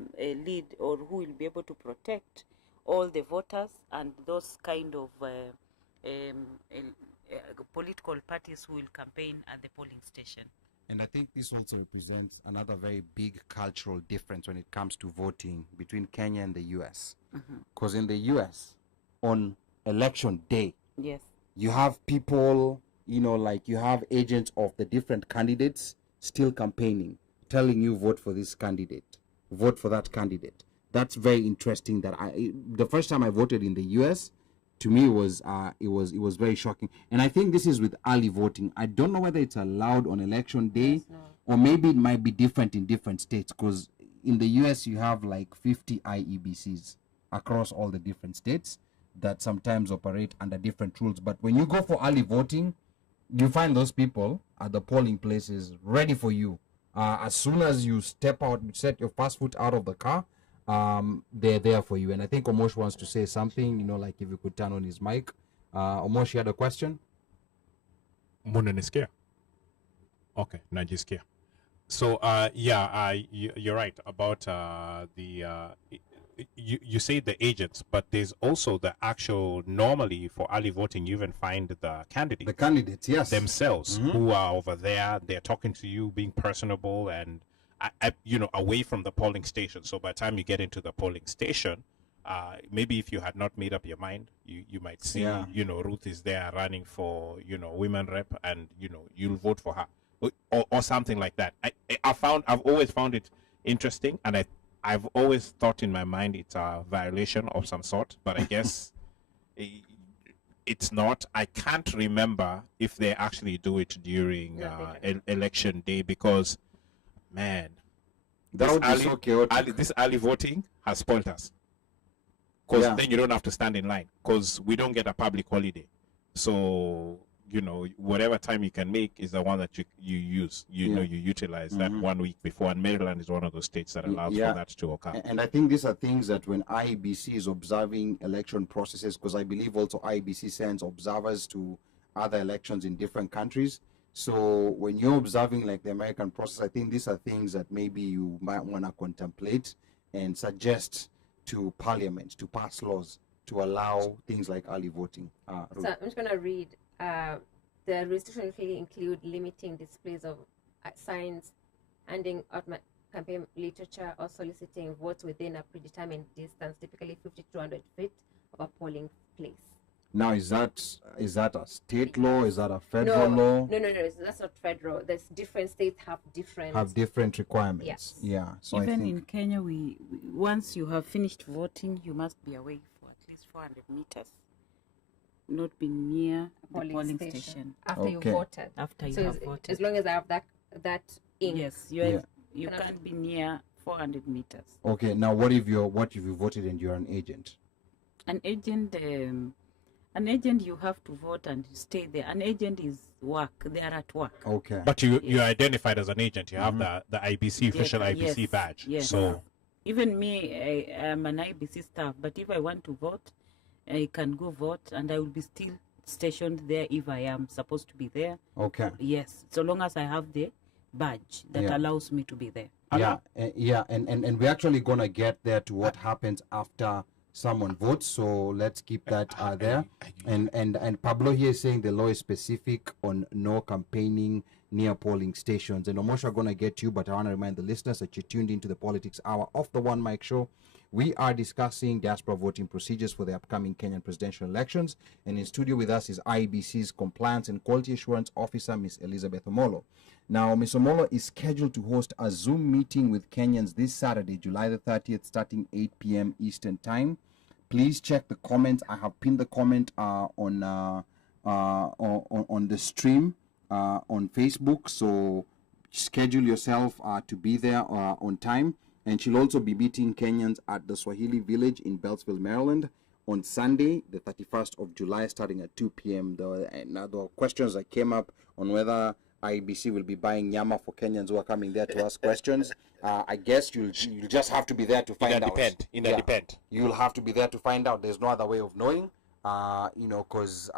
lead, or who will be able to protect all the voters and those kind of political parties who will campaign at the polling station. And I think this also represents another very big cultural difference when it comes to voting between Kenya and the U.S. Because in the U.S., on election day, yes, you have people, like you have agents of the different candidates still campaigning, telling you vote for this candidate, vote for that candidate. That's very interesting. That the first time I voted in the U.S., to me it was very shocking. And I think this is with early voting. I don't know whether it's allowed on election day, yes, no, or maybe it might be different in different states, because in the US you have like 50 IEBCs across all the different states that sometimes operate under different rules. But when you go for early voting, you find those people at the polling places ready for you. As soon as you step out, you set your first foot out of the car, they're there for you. And I think Omosh wants to say something, you know, like if you could turn on his mic. Omosh, you had a question? Muna nisikia? Okay, najisikia. So, you're right about you say the agents, but there's also the actual, normally for early voting, you even find the candidates. The candidates, yes. Themselves, who are over there, they're talking to you, being personable, and, away from the polling station. So by the time you get into the polling station, maybe if you had not made up your mind, you might see, Ruth is there running for, women rep, and, you'll vote for her. Or something like that. I've always found it interesting, and I've always thought in my mind it's a violation of some sort, but I guess it's not. I can't remember if they actually do it during election day, because, man, That would be so chaotic. this early voting has spoiled us. Because then you don't have to stand in line, because we don't get a public holiday. So, whatever time you can make is the one that you use. You utilize that 1 week before. And Maryland is one of those states that allows for that to occur. And I think these are things that when IEBC is observing election processes, because I believe also IEBC sends observers to other elections in different countries. So when you're observing like the American process, I think these are things that maybe you might want to contemplate and suggest to Parliament to pass laws to allow things like early voting. So I'm just going to read. The restrictions really include limiting displays of signs, handing out campaign literature, or soliciting votes within a predetermined distance, typically 50 to 200 feet of a polling place. Now, is that a state law? Is that a federal law? No. That's not federal. There's different states have different requirements. Yes. Yeah. So even I think in Kenya, we once you have finished voting, you must be away for at least 400 meters. Not be near the polling station after you voted. After you so have voted. As long as I have that ink. Yes, you can't be near 400 meters. Okay. Now, what if you voted and you're an agent? An agent, you have to vote and stay there. An agent is work. They are at work. Okay. But you're identified as an agent. You have the IBC official IBC badge. Yes. So even me, I am an IBC staff. But if I want to vote, I can go vote, and I will be still stationed there if I am supposed to be there. Okay. Yes, so long as I have the badge that allows me to be there. And we're actually gonna get there to what happens after someone votes. So let's keep that there. And Pablo here is saying the law is specific on no campaigning near polling stations. And Omosh, are gonna get you, but I want to remind the listeners that you tuned into the Politics Hour of the OneMic show. We are discussing diaspora voting procedures for the upcoming Kenyan presidential elections. And in studio with us is IEBC's Compliance and Quality Assurance Officer, Ms. Elizabeth Omolo. Now, Ms. Omolo is scheduled to host a Zoom meeting with Kenyans this Saturday, July the 30th, starting 8 p.m. Eastern Time. Please check the comments. I have pinned the comment on the stream on Facebook. So schedule yourself to be there on time. And she'll also be meeting Kenyans at the Swahili Village in Beltsville, Maryland on Sunday, the 31st of July, starting at 2 p.m. Now, there were questions that came up on whether IEBC will be buying nyama for Kenyans who are coming there to ask questions. I guess you'll just have to be there to find out. Depend. You'll have to be there to find out. There's no other way of knowing, because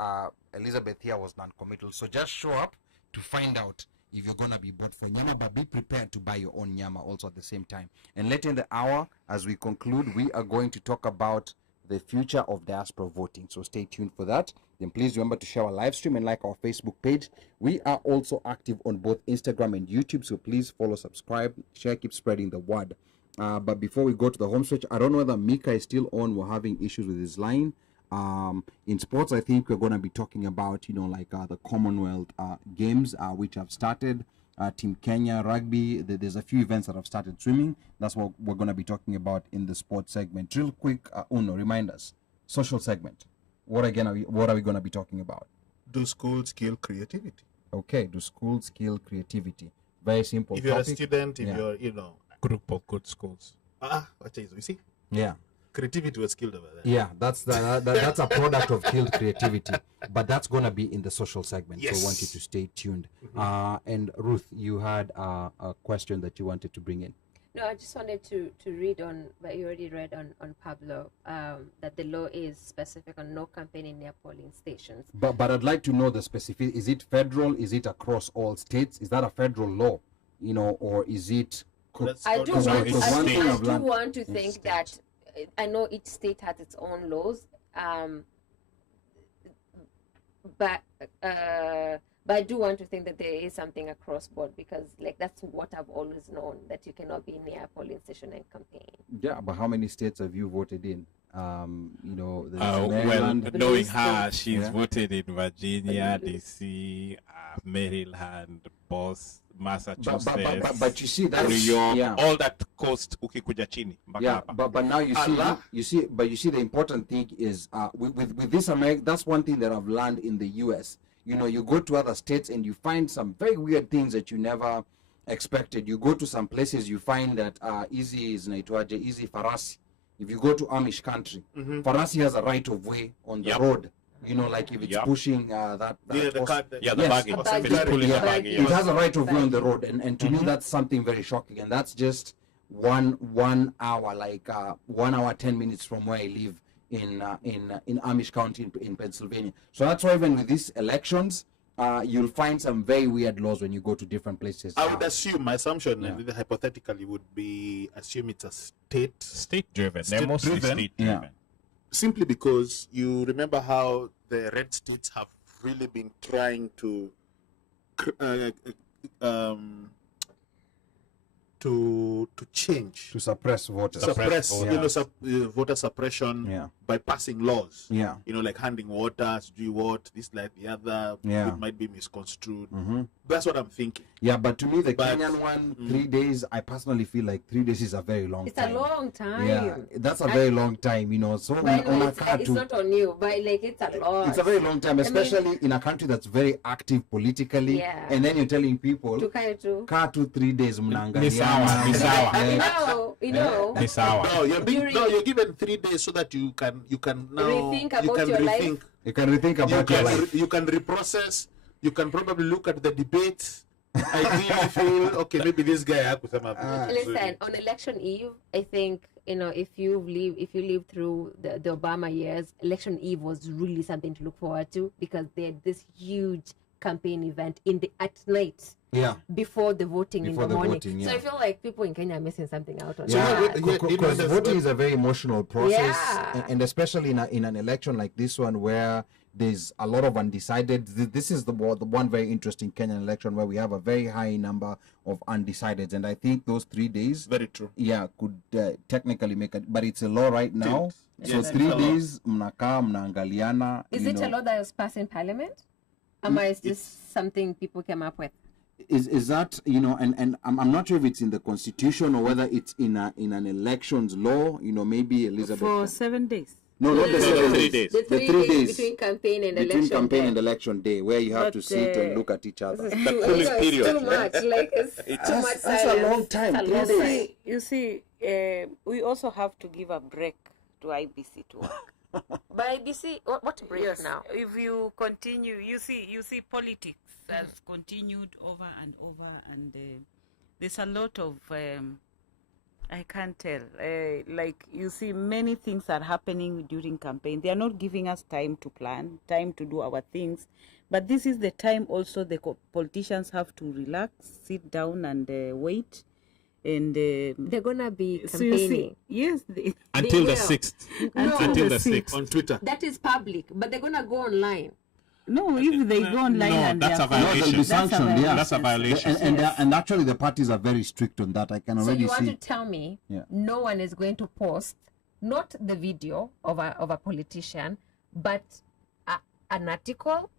Elizabeth here was non-committal. So just show up to find out if you're going to be bought for nyama, but be prepared to buy your own nyama also at the same time. And later in the hour, as we conclude, we are going to talk about the future of diaspora voting. So stay tuned for that. Then please remember to share our live stream and like our Facebook page. We are also active on both Instagram and YouTube, so please follow, subscribe, share, keep spreading the word. But before we go to the home stretch, I don't know whether Micah is still on. We're having issues with his line. In sports, I think we're going to be talking about, the Commonwealth Games, which have started. Team Kenya, rugby, there's a few events that have started swimming. That's what we're going to be talking about in the sports segment. Real quick, Uno, remind us, social segment. What are we going to be talking about? Do schools kill creativity? Okay, do schools kill creativity? Very simple If you're topic. a student, if you're, group of good schools. you see? Yeah. Creativity was killed over there. Yeah, that's a product of killed creativity, but that's gonna be in the social segment. Yes. So I want you to stay tuned. And Ruth, you had a question that you wanted to bring in. No, I just wanted to read on, but you already read on Pablo, that the law is specific on no campaigning near polling stations. But I'd like to know the specific. Is it federal? Is it across all states? Is that a federal law? Or is it? I do want to think state. that I know each state has its own laws, but I do want to think that there is something across board, because like that's what I've always known, that you cannot be near a polling station and campaign. Yeah, but how many states have you voted in? There's well, Maryland. knowing her, she's Yeah. voted in Virginia, DC, Maryland, Boston, Massachusetts, But you see that's New York, yeah. all that coast ukikuja chini mpaka Yeah, hapa. but now you see the important thing is with this America, that's one thing that I've learned in the US. You go to other states and you find some very weird things that you never expected. You go to some places, you find that easy farasi. If you go to Amish country, farasi has a right of way on the Yep. road. Like if it's Yep. pushing that Yeah, the horse. card. The Yes. baggage. Baggage. It's pulling the Yeah, baggage, it yes. has a right of way on the road, and to me that's something very shocking, and that's just one hour, like 1 hour 10 minutes from where I live in Amish County in Pennsylvania. So that's why even with these elections, you'll find some very weird laws when you go to different places. I would assume, my assumption, Yeah. hypothetically, would be assume it's a State driven. They're State mostly driven. state Yeah. driven. simply because you remember how the red states have really been trying to change, to suppress voters. suppress, voters. voter suppression Yeah. by passing laws. Yeah. Like handing waters, do what, this, like the other, Yeah. it might be misconstrued. Mm-hmm. That's what I'm thinking. Yeah, but to me, the But- Kenyan one, 3 days, I personally feel like 3 days is a very long It's time. a long time. Yeah, that's a very long time, So But on a it's, car it's to, not on you, but like it's a lot. it's a very long time, especially in a country that's very active politically. Yeah. And then you're telling people, to kind of do. car to 3 days, Ni sawa, mnaangaliana. ni sawa. You know. Ni sawa. No, During- you're given 3 days so that you can now Rethink you about can your life. rethink. You can rethink about your life. You can reprocess. You can probably look at the debates. Ideally feel okay. Maybe this guy hakusema vizuri. Listen, on election eve, I think if you live through the Obama years, election eve was really something to look forward to, because they had this huge campaign event at night Yeah. before the voting Before in the the morning. voting, So yeah. I feel like people in Kenya are missing something out on Yeah, that. because voting is a very emotional process, Yeah. and especially in an election like this one where there's a lot of undecided. This is the one very interesting Kenyan election where we have a very high number of undecideds, and I think those 3 days, Very true. yeah, could technically make it, but it's a law right now. So Yes, 3 it's a law. days, mnakaa mnaangaliana. Is you it a know. law that was passed in Parliament? Or is this something people came up with? Is that and I'm not sure if it's in the constitution or whether it's in an elections law. Maybe Elizabeth. For 7 days. No, not the 7 3 days. days. The The 3 3 days days between campaign and between election. campaign day. and election day, where you have to But, sit and look at each other. It's cooling period. too much. Like it's too much That's a silence. long time. It's a 3 long days. time. You see, we also have to give a break to IBC to work. But IBC, what break Yes, now? if you continue, you see politics has continued over and over, and there's a lot of I can't tell. Like you see, many things are happening during campaign. They are not giving us time to plan, time to do our things. But this is the time also the politicians have to relax, sit down, and wait. And They're gonna be so you see, campaigning. yes, Until the will. 6th. No. Until the The 6th. On Twitter. That is public, but they're gonna go online. no, if they go online No, and that's they a are violation. No, they'll be That's a sanctioned. Yeah, violation. That's a violation. and actually the parties are very strict on that. I can So already you want see. to tell me Yeah. no one is going to post not the video of a politician, but an article,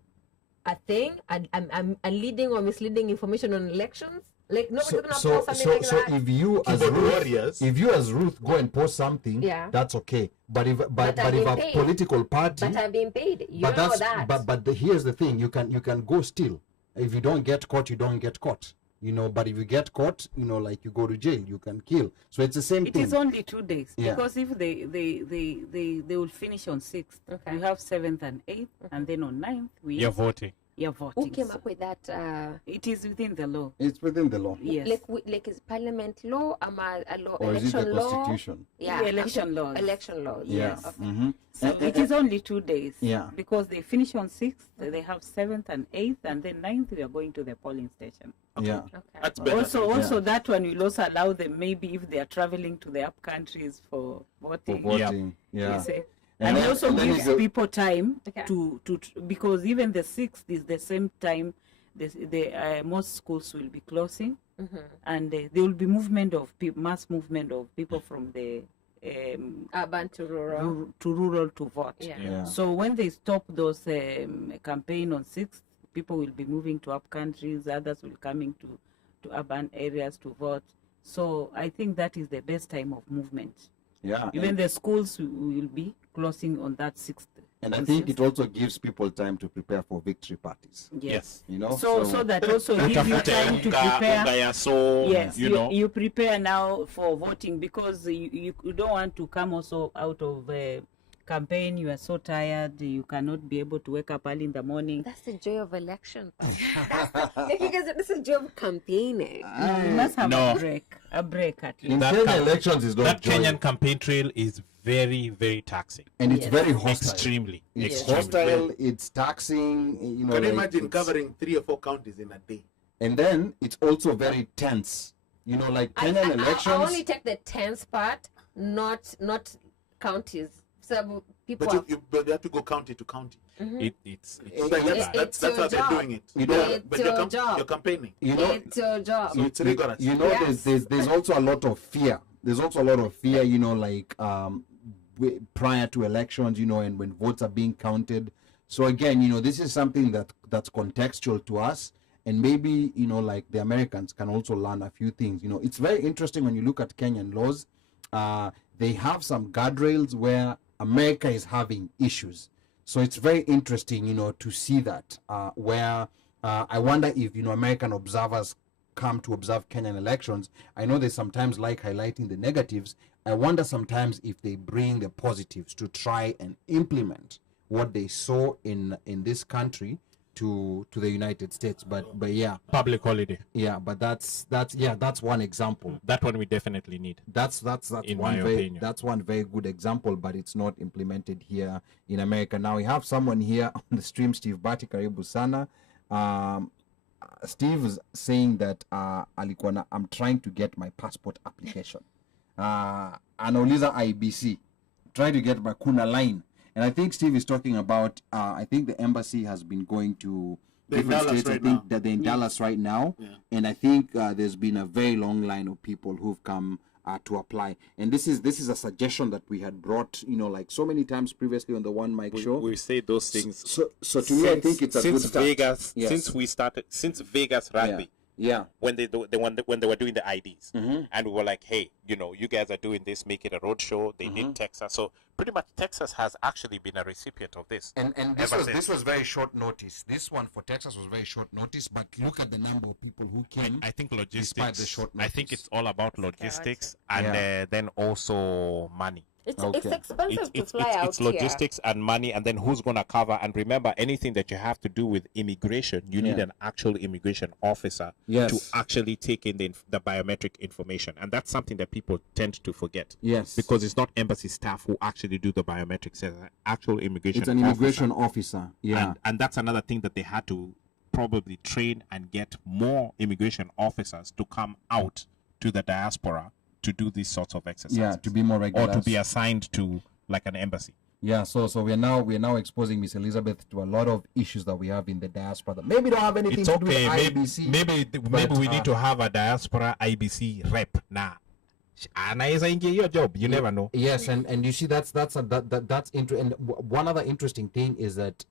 a thing, a leading or misleading information on elections? Like nobody's So, gonna so, post something so, like so that. if you as Keyboard Ruth, warriors. if you as Ruth go and post something, Yeah. that's okay. But if But I'm if being a paid. political party, But I'm being paid. You but know that's that. but here's the thing: you can go still. If you don't get caught, you don't get caught. But if you get caught, like you go to jail, you can kill. So it's the same It thing. is only 2 days, Yeah. because if they will finish on 6th, Okay. we have 7th and 8th, and then on 9th we You're voting. Yeah, voting. Who came up with that? It is within the law. It's within the law. Yes. Like is parliament law, a law, Or is it the election law? constitution? Yeah, The election laws. Election law. Yeah. Yes. Okay. Mhm. So it is only 2 days. Yeah. Because they finish on 6th, they have 7th and 8th, and then 9th we are going to the polling station. Yeah. Okay. That's better. Also that one will also allow them, maybe if they are traveling to the up countries for For voting. voting. you Yeah. see. And And, then- it also and then gives you go- people time Okay. to because even the 6th is the same time the most schools will be closing, and there will be mass movement of people from the Urban to rural. rural to vote. Yeah. Yeah. So when they stop those campaign on 6th, people will be moving to up countries, others will coming to urban areas to vote. So I think that is the best time of movement. Yeah. Even the schools will be closing on that 6th. And I on think 6th. it also gives people time to prepare for victory parties. Yes. You know. So that also gives you time to prepare. So, Yes, you know. you prepare now for voting because you don't want to come also out of campaign. You are so tired, you cannot be able to wake up early in the morning. That's the joy of election. This is the joy of campaigning. You must have No. a break at least. In That Kenya, camp- elections is not That joy, Kenyan campaign trail is very, very taxing. and it's Yes. very hostile. Extremely. It's Extremely. hostile. It's taxing. You know. Can you like, imagine it's- covering 3 or 4 counties in a day? And then it's also very tense. You know, like Kenyan elections. I only take the tense part, not counties. So people. But you have to go county to county. It's So that's It's how your they're job. doing it. You know- It's but your job. you're campaigning. You know, It's your job. So it's rigorous. You know, Yes. there's also a lot of fear. There's also a lot of fear. You know, like prior to elections. You know, and when votes are being counted. So again, you know, this is something that's contextual to us, and maybe you know, like the Americans can also learn a few things. You know, it's very interesting when you look at Kenyan laws. They have some guardrails where America is having issues. So it's very interesting, you know, to see that where I wonder if, you know, American observers come to observe Kenyan elections. I know they sometimes like highlighting the negatives. I wonder sometimes if they bring the positives to try and implement what they saw in this country to the United States. But yeah, public holiday. yeah, but that's one example. That one we definitely need. That's In one my very opinion. that's one very good example, but it's not implemented here in America. Now we have someone here on the stream, Steve Bati, karibu sana. Steve is saying that alikuwa I'm trying to get my passport application. Anauliza IEBC, trying to get my kuna line. And I think Steve is talking about I think the embassy has been going to They're in different Dallas states. I right think now. that they're in Dallas right now. Yeah. And I think there's been a very long line of people who've come to apply. And this is a suggestion that we had brought, you know, like so many times previously on the OneMic show. We say those things. So to me, I think it's a good since start. Vegas, Yes. since Vegas rugby, Yeah. when they were doing the IDs, and we were like, hey, you know, you guys are doing this, make it a road show. They did Texas, so pretty much Texas has actually been a recipient of this. And Ever since. this was very short notice. This one for Texas was very short notice, but look at the number of people who came. I think Despite logistics. the short I think notice. it's all about logistics and Yeah. then also money. It's Okay. expensive to fly out It's logistics and money, and then who's going to cover. And remember, anything that you have to do with immigration, you need Yeah. an actual immigration officer Yes. to actually take in the biometric information, and that's something that people tend to forget. Yes. Because it's not embassy staff who actually do the biometrics; it's an actual immigration. It's an immigration officer. Yeah. and that's another thing that they had to probably train and get more immigration officers to come out to the diaspora to do these sorts of exercises. Yeah, to be more regular. or to be assigned to like an embassy. Yeah, so we're now exposing Miss Elizabeth to a lot of issues that we have in the diaspora that maybe don't have anything It's to do with okay. IBC. Maybe we need to have a diaspora IBC rep now. Anaweza ingia hiyo job. You never know. Yes, and you see that's and one other interesting thing is that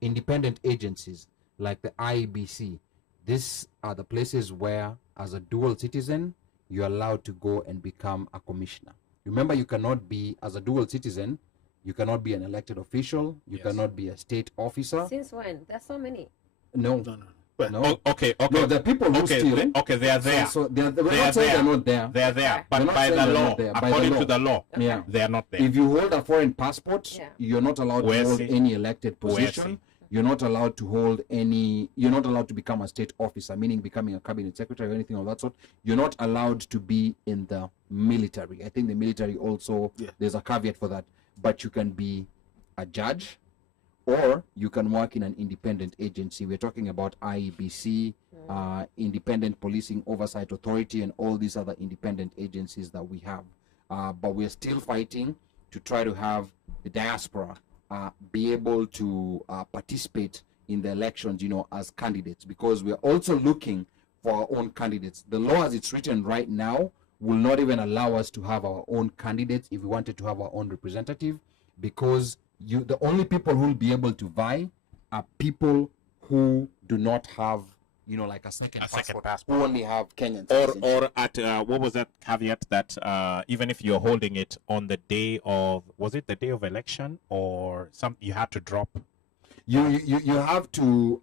independent agencies like the IEBC, these are the places where, as a dual citizen, you're allowed to go and become a commissioner. Remember, you cannot be, as a dual citizen, you cannot be an elected official, you Yes. cannot be a state officer. Since when? There's so many. No, No. Well, no. Oh, okay. No, the people who okay, steal. they are there. So we're They are not saying there. they're not there. They are there, Okay. but We're not by saying the they're law, not there. By the according law. to the law, Yeah. they are not there. If you hold a foreign passport, Yeah. you're not allowed Where's to hold it? any elected Where's position. You're not allowed to hold any, you're not allowed to become a state officer, meaning becoming a cabinet secretary or anything of that sort. You're not allowed to be in the military. I think the military also, there's a caveat for that. But you can be a judge, or you can work in an independent agency. We're talking about IEBC, Independent Policing Oversight Authority, and all these other independent agencies that we have. But we're still fighting to try to have the diaspora be able to participate in the elections, as candidates, because we're also looking for our own candidates. The law as it's written right now will not even allow us to have our own candidates if we wanted to have our own representative, because the only people who will be able to vie are people who do not have, like a second passport, who only have Kenyan citizenship. Or at what was that caveat that even if you're holding it on the day of, was it the day of election or something, you had to drop? You have to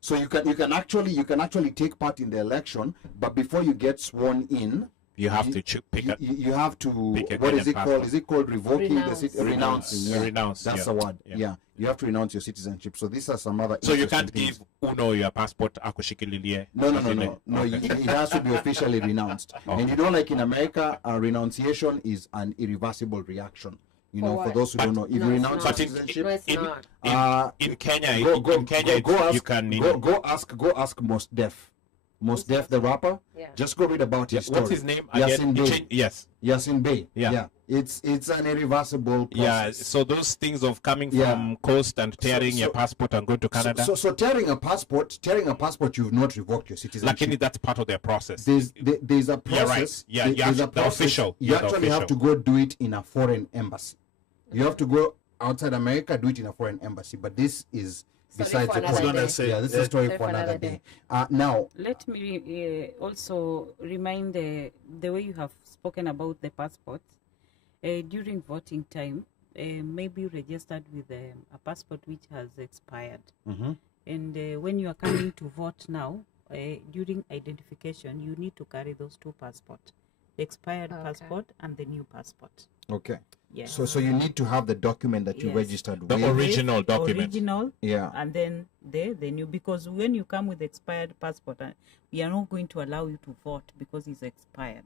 so you can actually take part in the election, but before you get sworn in, you have to pick you have to, what is it called? Is it called revoking renouncing? Renounce. That's the word. Yeah. You have to renounce your citizenship. So these are some other. So you can't give Uno your passport akushikililie. No. It has to be officially renounced. Okay. And like in America, a renunciation is an irreversible reaction. For those who don't know, if you renounce your citizenship, in Kenya, you can go ask Most Def, the rapper. Just go read about his story. What's his name? Yasin Bey. Yasin Bey. Yeah. It's an irreversible process. Yeah. So those things of coming from coast and tearing your passport and going to Canada. So tearing a passport, you've not revoked your citizenship. Luckily, that's part of their process. There's a process. You're right. There's a process. You actually have to go do it in a foreign embassy. You have to go outside America, do it in a foreign embassy. But this is besides the point. This is a story for another day. Now, let me also remind the way you have spoken about the passports. During voting time, maybe you registered with a passport which has expired. And when you are coming to vote now, during identification, you need to carry those two passports, the expired passport and the new passport. Okay. Yes. So you need to have the document that you registered with. The original document. And then the new, because when you come with expired passport, we are not going to allow you to vote because it's expired.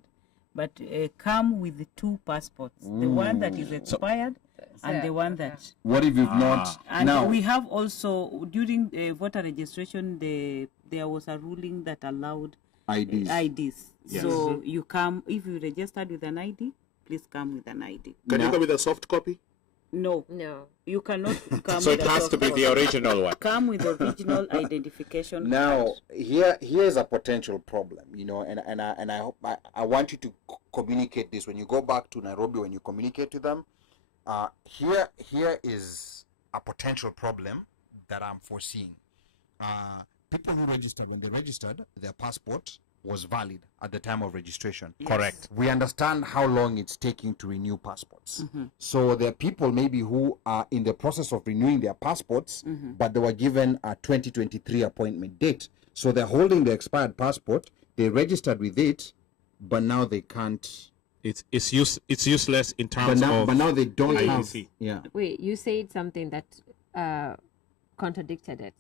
But come with the two passports, the one that is expired and the one that... What if you've not... And now we have also, during voter registration, there was a ruling that allowed IDs. Yes. So you come, if you registered with an ID, please come with an ID. Can you come with a soft copy? No. You cannot come so with it has to be the original one. Come with the original identification now card. Here's a potential problem, and I hope I want you to communicate this when you go back to Nairobi, when you communicate to them. Here is a potential problem that I'm foreseeing. People who registered, when they registered, their passport was valid at the time of registration. Yes. Correct. We understand how long it's taking to renew passports. So there are people maybe who are in the process of renewing their passports, but they were given a 2023 appointment date. So they're holding the expired passport, they registered with it, but now they can't. It's useless in terms of... But now they don't IEBC. have... Wait, you said something that contradicted it.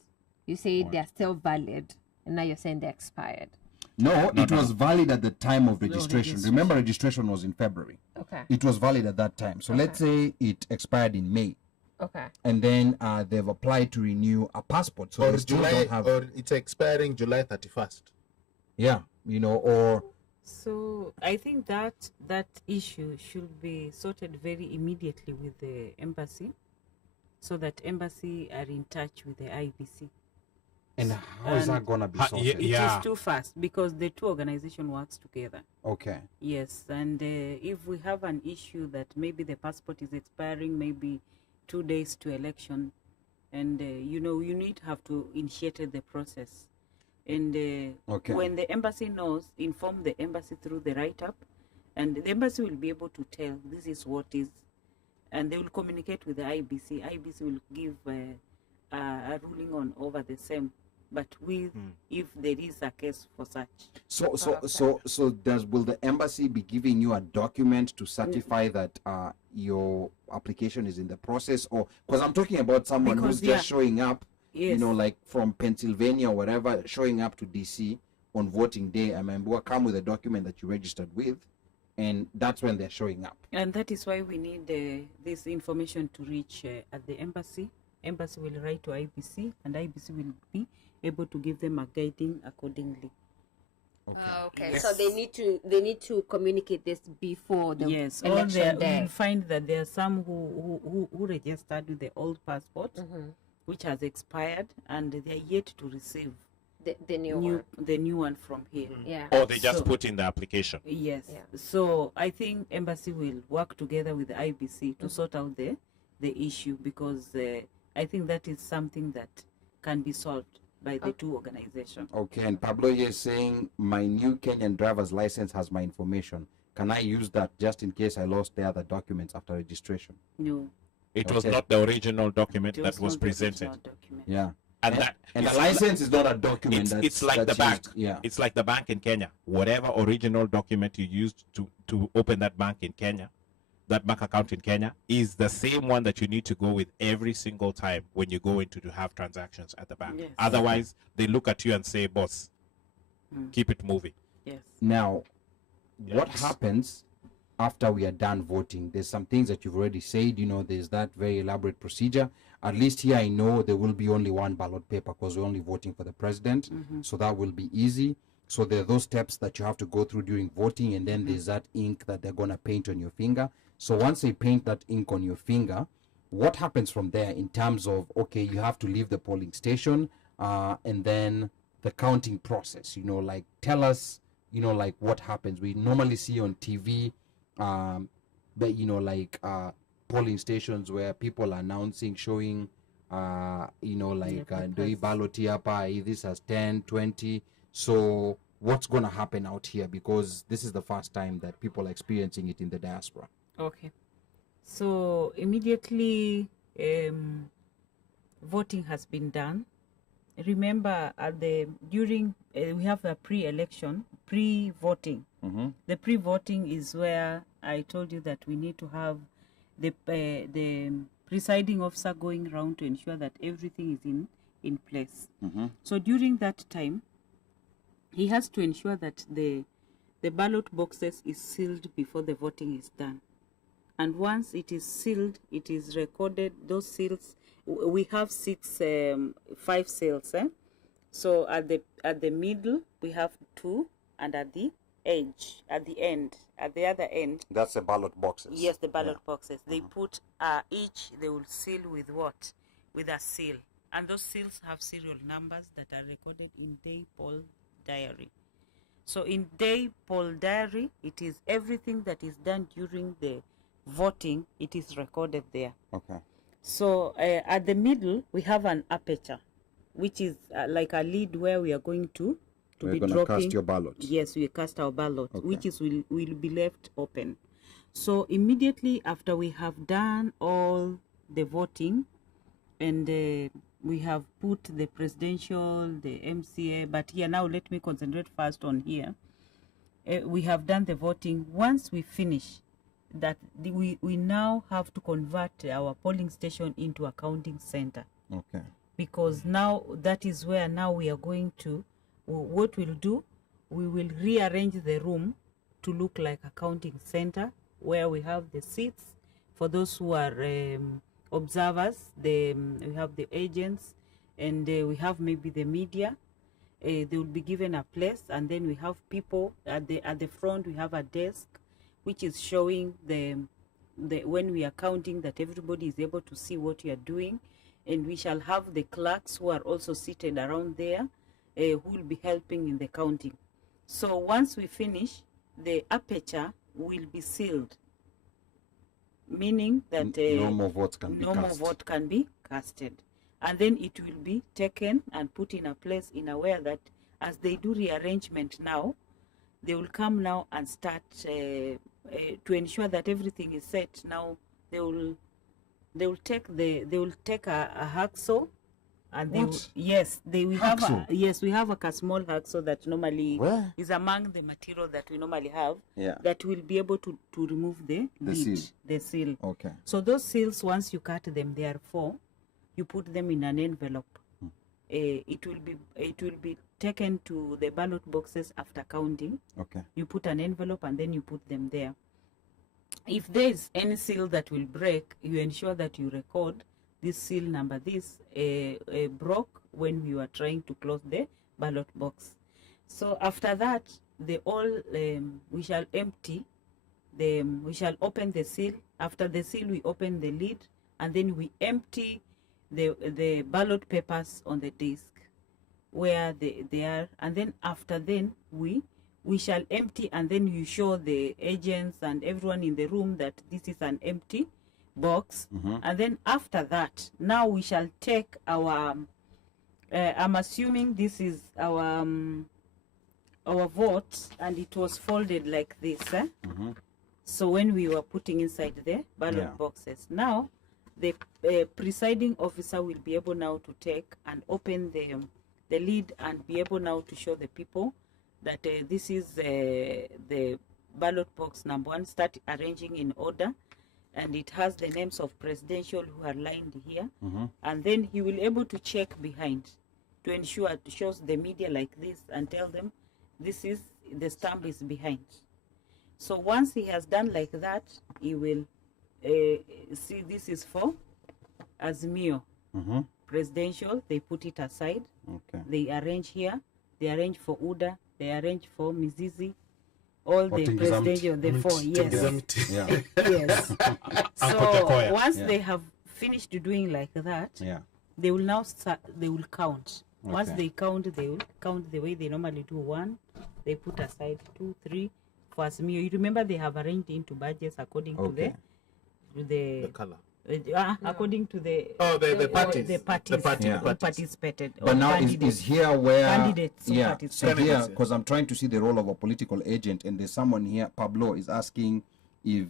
You said they're still valid, and now you're saying they're expired. No, it was valid at the time of registration. Remember, registration was in February. Okay. It was valid at that time. So let's say it expired in May. Okay. And then they've applied to renew a passport. So Or they still July, don't have... or it's expiring July 31st. Yeah, or... So I think that issue should be sorted very immediately with the embassy, so that embassy are in touch with the IEBC. And how is that going to be sorted? It is too fast because the two organizations works together. Okay. Yes, and if we have an issue that maybe the passport is expiring maybe 2 days to election, and you have to initiate the process. And when the embassy knows, inform the embassy through the write-up, and the embassy will be able to tell this is what is, and they will communicate with the IEBC. IEBC will give a ruling on over the same, but with if there is a case for such. So will the embassy be giving you a document to certify that your application is in the process, or because I'm talking about someone who's just showing up you know, like from Pennsylvania or wherever, showing up to DC on voting day, I mean, will come with a document that you registered with, and that's when they're showing up. And that is why we need this information to reach at the embassy. Embassy will write to IBC, and IBC will be able to give them a guiding accordingly. Okay. So they need to communicate this before the election day. You'll find that there are some who registered with the old passport, which has expired, and they are yet to receive the new one from here. Yeah. Or they just put in the application. Yes. Yeah. So I think embassy will work together with the IBC to sort out the issue, because I think that is something that can be solved by the two organizations. Okay, and Pablo here is saying, my new Kenyan driver's license has my information. Can I use that just in case I lost the other documents after registration? No. It was not the original document that was presented. Yeah. And the license is not a document. It's like the bank. Yeah. It's like the bank in Kenya. Whatever original document you used to open that bank in Kenya, that bank account in Kenya, is the same one that you need to go with every single time when you go into to have transactions at the bank. Yes. Otherwise, they look at you and say, boss, keep it moving. Yes. Now, what happens after we are done voting? There's some things that you've already said, you know, there's that very elaborate procedure. At least here I know there will be only one ballot paper because we're only voting for the president. So that will be easy. So there are those steps that you have to go through during voting, and then there's that ink that they're going to paint on your finger. So once they paint that ink on your finger, what happens from there in terms of, okay, you have to leave the polling station, and then the counting process, you know, like tell us, you know, like what happens. We normally see on TV, but, you know, like polling stations where people are announcing, showing, you know, like, do ballot hapa, this has 10, 20. So what's going to happen out here? Because this is the first time that people are experiencing it in the diaspora. Okay. So immediately voting has been done. Remember, during we have a pre-election, pre-voting. The pre-voting is where I told you that we need to have the presiding officer going around to ensure that everything is in place. So during that time, he has to ensure that the ballot boxes is sealed before the voting is done. And once it is sealed, it is recorded. Those seals, we have 5 seals. So at the middle we have 2, and at the edge, at the other end. That's the ballot boxes. Yes, the ballot boxes. They put each. They will seal with what? With a seal, and those seals have serial numbers that are recorded in day poll diary. So in day poll diary, it is everything that is done during the voting, it is recorded there. Okay. So at the middle we have an aperture, which is like a lid where we are going to We're be going to dropping. cast your ballot. Yes, we cast our ballot, Okay. which is will be left open. So immediately after we have done all the voting, and we have put the presidential, the MCA, but here now let me concentrate first on here. We have done the voting. Once we finish that, we now have to convert our polling station into a counting center. Okay. Because now that is where now we are going to, what we'll do, we will rearrange the room to look like a counting center where we have the seats for those who are observers. We have the agents, and we have maybe the media. They will be given a place, and then we have people at the front. We have a desk which is showing the when we are counting, that everybody is able to see what you are doing, and we shall have the clerks who are also seated around there, who will be helping in the counting. So once we finish, the aperture will be sealed, meaning that no more votes can be no more vote can be casted, and then it will be taken and put in a place in a way that as they do rearrangement now, they will come now and start to ensure that everything is set. Now they will take a hacksaw, and they will, yes, they will have we have a small hacksaw that normally is among the material that we normally have, that will be able to remove the seal. Okay. So those seals, once you cut them, they are 4. You put them in an envelope. it will be taken to the ballot boxes after counting. Okay. You put an envelope and then you put them there. If there is any seal that will break, you ensure that you record this seal number, this broke when we were trying to close the ballot box. So after that, we shall empty we shall open the seal. After the seal, we open the lid, and then we empty the ballot papers on the disc where they are, and then after then we shall empty, and then you show the agents and everyone in the room that this is an empty box. And then after that, now we shall take our I'm assuming this is our vote, and it was folded like this, so when we were putting inside the ballot boxes, now the presiding officer will be able now to take and open the lid and be able now to show the people that this is the ballot box number 1. Start arranging in order, and it has the names of presidential who are lined here, and then he will able to check behind to ensure it shows the media like this and tell them this is the stamp is behind. So once he has done like that, he will see this is for Azimio presidential. They put it aside. Okay. They arrange here. They arrange for UDA. They arrange for Mizizi. All the presidential, the 4, yes. Yeah. Yes. Uncle So Tekoya. once they have finished doing like that, they will now start, they will count. Once Okay. they count, they will count the way they normally do. 1, they put aside 2, 3 for Azimio. You remember they have arranged into badges according to the color. according to the the parties. the parties Yeah. who participated. But or now is candidates. here where Candidates who so participated. here, Candidates, because I'm trying to see the role of a political agent, and there's someone here, Pablo, is asking if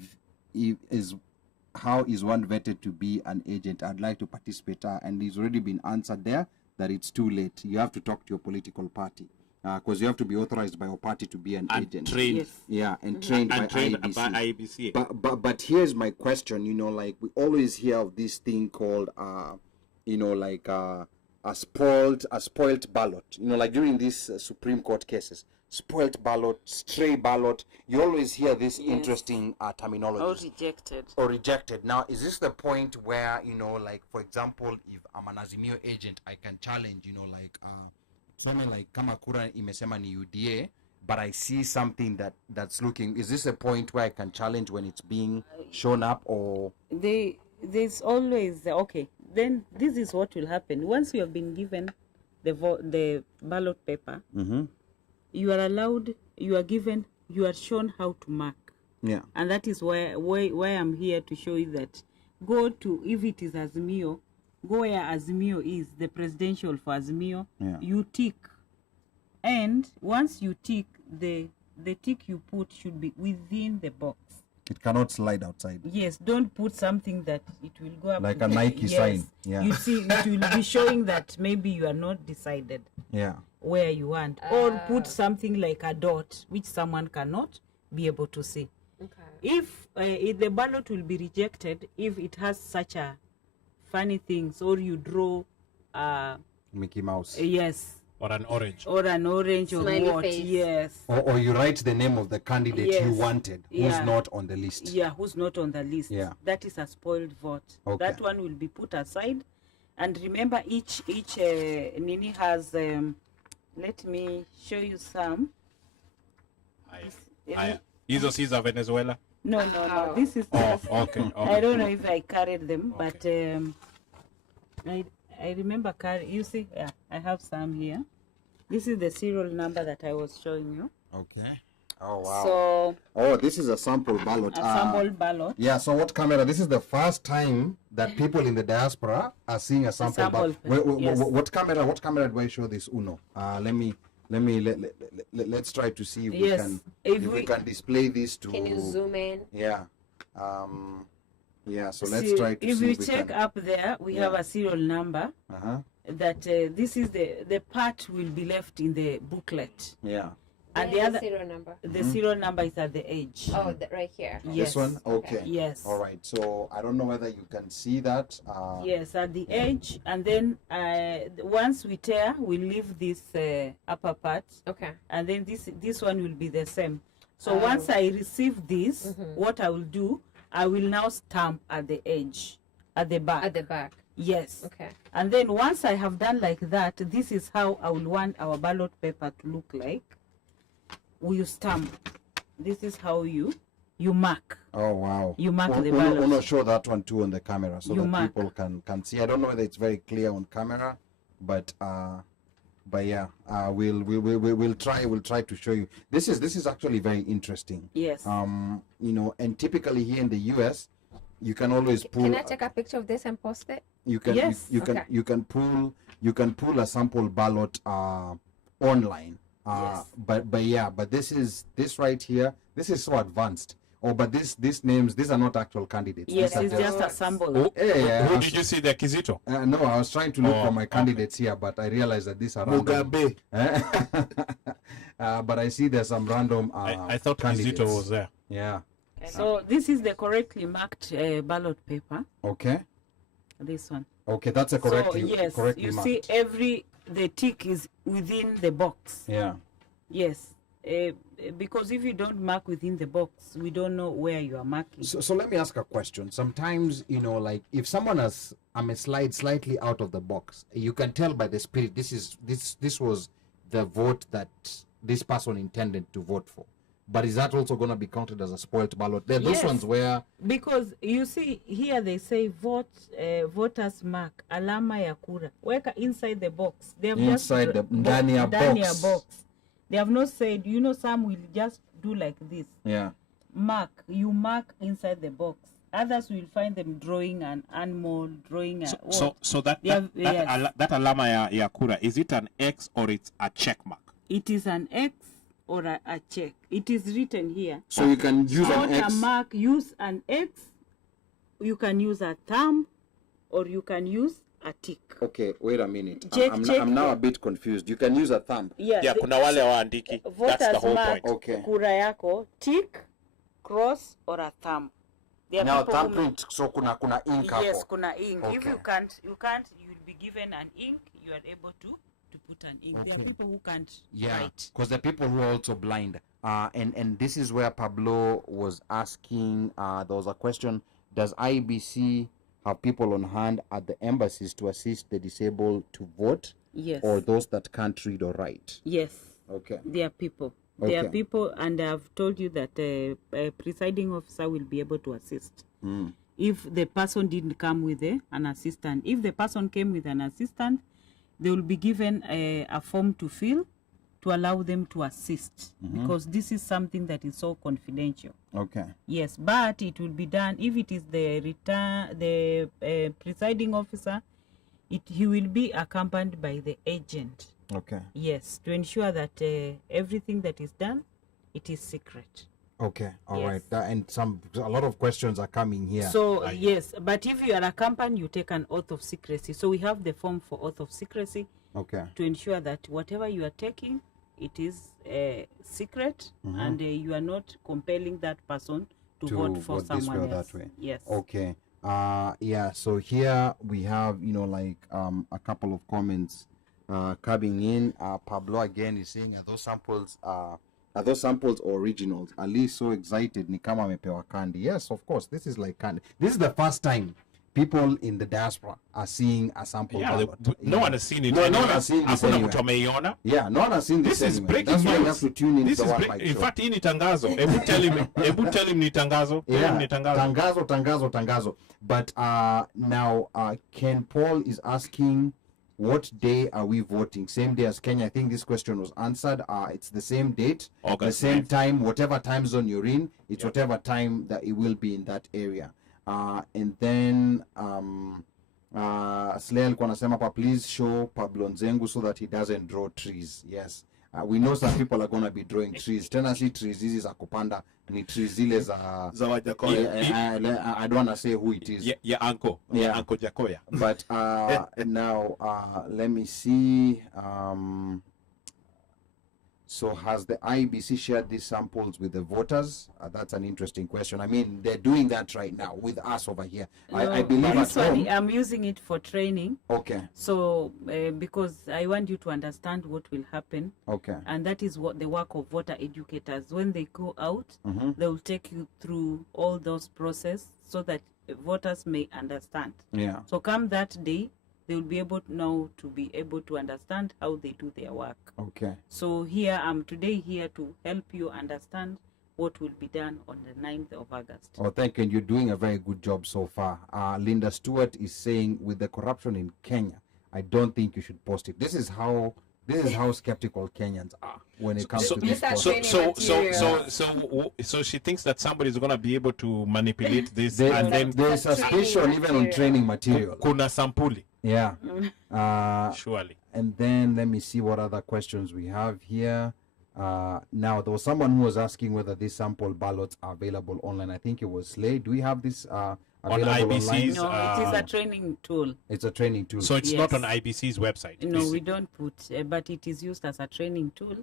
how is one vetted to be an agent? I'd like to participate, and it's already been answered there that it's too late. You have to talk to your political party, because you have to be authorized by your party to be an agent. Trained. Yes. Yeah, and trained by IEBC. by IEBC. But here's my question. Like we always hear of this thing called a spoiled ballot. Like during these Supreme Court cases, spoiled ballot, stray ballot. You always hear this interesting terminology. Or rejected. Or rejected. Now, is this the point where like for example, if I'm an Azimio agent, I can challenge, something like kama kura imesema ni UDA, but I see something that's looking. Is this a point where I can challenge when it's being shown up, or There's always okay. Then this is what will happen once you have been given the ballot paper. You are allowed. You are given. You are shown how to mark. Yeah. And that is why I'm here to show you that. Go to, if it is Azimio, go where Azimio is, the presidential for Azimio. Yeah. You tick, and once you tick, the tick you put should be within the box. it cannot slide outside? Yes, don't put something that it will go up Like to a the- Nike yes. sign. Yeah. You see, it will be showing that maybe you are not decided Yeah. where you want, or put something like a dot which someone cannot be able to see. Okay. If the ballot will be rejected if it has such a funny things, or you draw Mickey Mouse. yes, Or an orange. or an orange or Smiley what, face. yes, Or you write the name of the candidate you Yes. wanted, who's Yeah. not on the list. yeah, who's not on the list. Yeah. That is a spoiled vote. Okay. That one will be put aside. And remember, each Nini has let me show you some. Hizo si za Venezuela. No, this is just, Okay. I don't know if I carried them, but I remember you see, yeah, I have some here. This is the serial number that I was showing you. Okay. Oh, wow. So This is a sample ballot. a sample ballot. Yeah, so what camera? This is the first time that people in the diaspora are seeing a sample ballot. Yes. What camera do I show this, Uno? Let's try to see if we Yes, can if we we- can display this to. Can you zoom in? Yeah. So let's See, try to if see you if we check can. up there, we have a serial number Uh-huh. that this is the part will be left in the booklet. Yeah. And Where's the other, serial number. the serial number is at the edge. Oh, right here. Yes. This one? Okay. Yes. All right. So I don't know whether you can see that. Yes, at the edge, and then once we tear, we leave this upper part, Okay. and then this one will be the same. So Oh. once I receive this, what I will do, I will now stamp at the edge, at the back. At the back. Yes. Okay. And then once I have done like that, this is how I will want our ballot paper to look like. You stamp. This is how you mark. Oh wow! You mark the Uno ballot. show that one too on the camera so You that mark. people can see. I don't know whether it's very clear on camera, but yeah, we'll try to show you. This is actually very interesting. Yes. You know, and typically here in the US, you can always pull. Can I take a picture of this and post it? You can Yes. you can pull a sample ballot online. Yes. But this right here, this is so advanced. Oh, but these names, these are not actual candidates. Yes, These are it's just a sample. Who, Yeah, who did you see the Kizito? no, I was trying to look Oh, for my okay. candidates here, but I realized that these are random. Mugabe. But I see there's some random I thought candidates. Kizito was there. Yeah. So this is the correctly marked ballot paper. Okay. This one. Okay, that's a correctly So yes, correctly you marked. see the tick is within the box. Yeah. Yes. Because if you don't mark within the box, we don't know where you are marking. So let me ask a question. Sometimes, you know, like if someone has slightly out of the box, you can tell by the spirit this was the vote that this person intended to vote for. But is that also going to be counted as a spoiled ballot? There are those Yes. ones where Because you see here they say voters mark alama ya kura. Weka inside the box. They have Inside just the- ndani ya box. They have not said, you know, some will just do like this. yeah. You mark inside the box. Others will find them drawing an animal, drawing a So that They have- yes. that alama ya kura, is it an X or it's a check mark? It is an X or a check. It is written here. So you can use Not an X. a mark, use an X. You can use a thumb, or you can use a tick. Okay, wait a minute. Check, check. I'm now a bit confused. You can use a thumb. Yeah, kuna wale waandiki. That's the Voters whole mark point. Okay. kura yako, tick, cross, or a thumb. There are Now people who thumbprint, so kuna ink hapo. Yes, kuna ink. If Okay. you can't, you'll be given an ink. You are able to put an ink. There are Okay. people who can't Yeah, write. because the people who are also blind. And this is where Pablo was asking. There was a question: does IEBC have people on hand at the embassies to assist the disabled to vote, Yes. or those that can't read or write? Yes. Okay. There are people. There are Okay. people, and I've told you that a presiding officer will be able to assist. Mm. If the person didn't come with an assistant. If the person came with an assistant, they will be given a form to fill to allow them to assist, because this is something that is so confidential. Okay. Yes, but it will be done if it is the presiding officer. He will be accompanied by the agent. Okay. Yes, to ensure that everything that is done, it is secret. Okay. All Yes. right. And a lot of questions are coming here. So yes, but if you are accompanied, you take an oath of secrecy. So we have the form for oath of secrecy Okay. to ensure that whatever you are taking, it is secret, and you are not compelling that person to vote for vote this way someone or else. that way. Yes. Okay. Yeah. So here we have, you know, like a couple of comments coming in. Pablo again is saying, are those samples originals? Ali so excited ni kama amepewa candy. Yes, of course. This is like candy. This is the first time people in the diaspora are seeing a sample Yeah, ballot. no one has seen it. No one anywhere. has seen this Hakuna anywhere. mtu ameiona. Yeah, no one has seen this. This is anywhere. breaking That's why you have news. to tune in This to is the One break, Mic in show. fact, hii ni tangazo. Hebu tell him ni tangazo. Tell him ni tangazo. Tangazo. But now Ken Paul is asking, what day are we voting? Same day as Kenya. I think this question was answered. It's the same date, August the same 9th. time, whatever time zone you're in, it's whatever time that it will be in that area. And then Slay alikuwa anasema hapa, please show Pablo Nzengu so that he doesn't draw trees. Yes. We know some people are going to be drawing trees. Tena si trees hizi za kupanda, ni trees zile za Zawajakoya. I don't want to say who it is. Yeah, uncle. Yeah. Uncle Jakoya. But now let me see. So has the IEBC shared these samples with the voters? That's an interesting question. I mean, they're doing that right now with us over here. I believe at this one, home. I'm using it for training. Okay. So because I want you to understand what will happen. Okay. And that is what the work of voter educators. When they go out, Mm-hmm. they will take you through all those processes so that voters may understand. Yeah. So come that day, they will be able to understand how they do their work. Okay. So here I'm today here to help you understand what will be done on the 9th of August. Oh, thank you. And you're doing a very good job so far. Linda Stewart is saying, with the corruption in Kenya, I don't think you should post it. This is how skeptical Kenyans are when it comes to this. So she thinks that somebody is going to be able to manipulate this, and then there's suspicion even on training material. Kuna sampuli. Yeah. Surely. And then let me see what other questions we have here. Now, there was someone who was asking whether these sample ballots are available online. I think it was Slay. Do we have this on available IBC's? online? No, it is a training tool. It's a training tool. So it's Yes. not on IBC's website. No, we don't put, but it is used as a training tool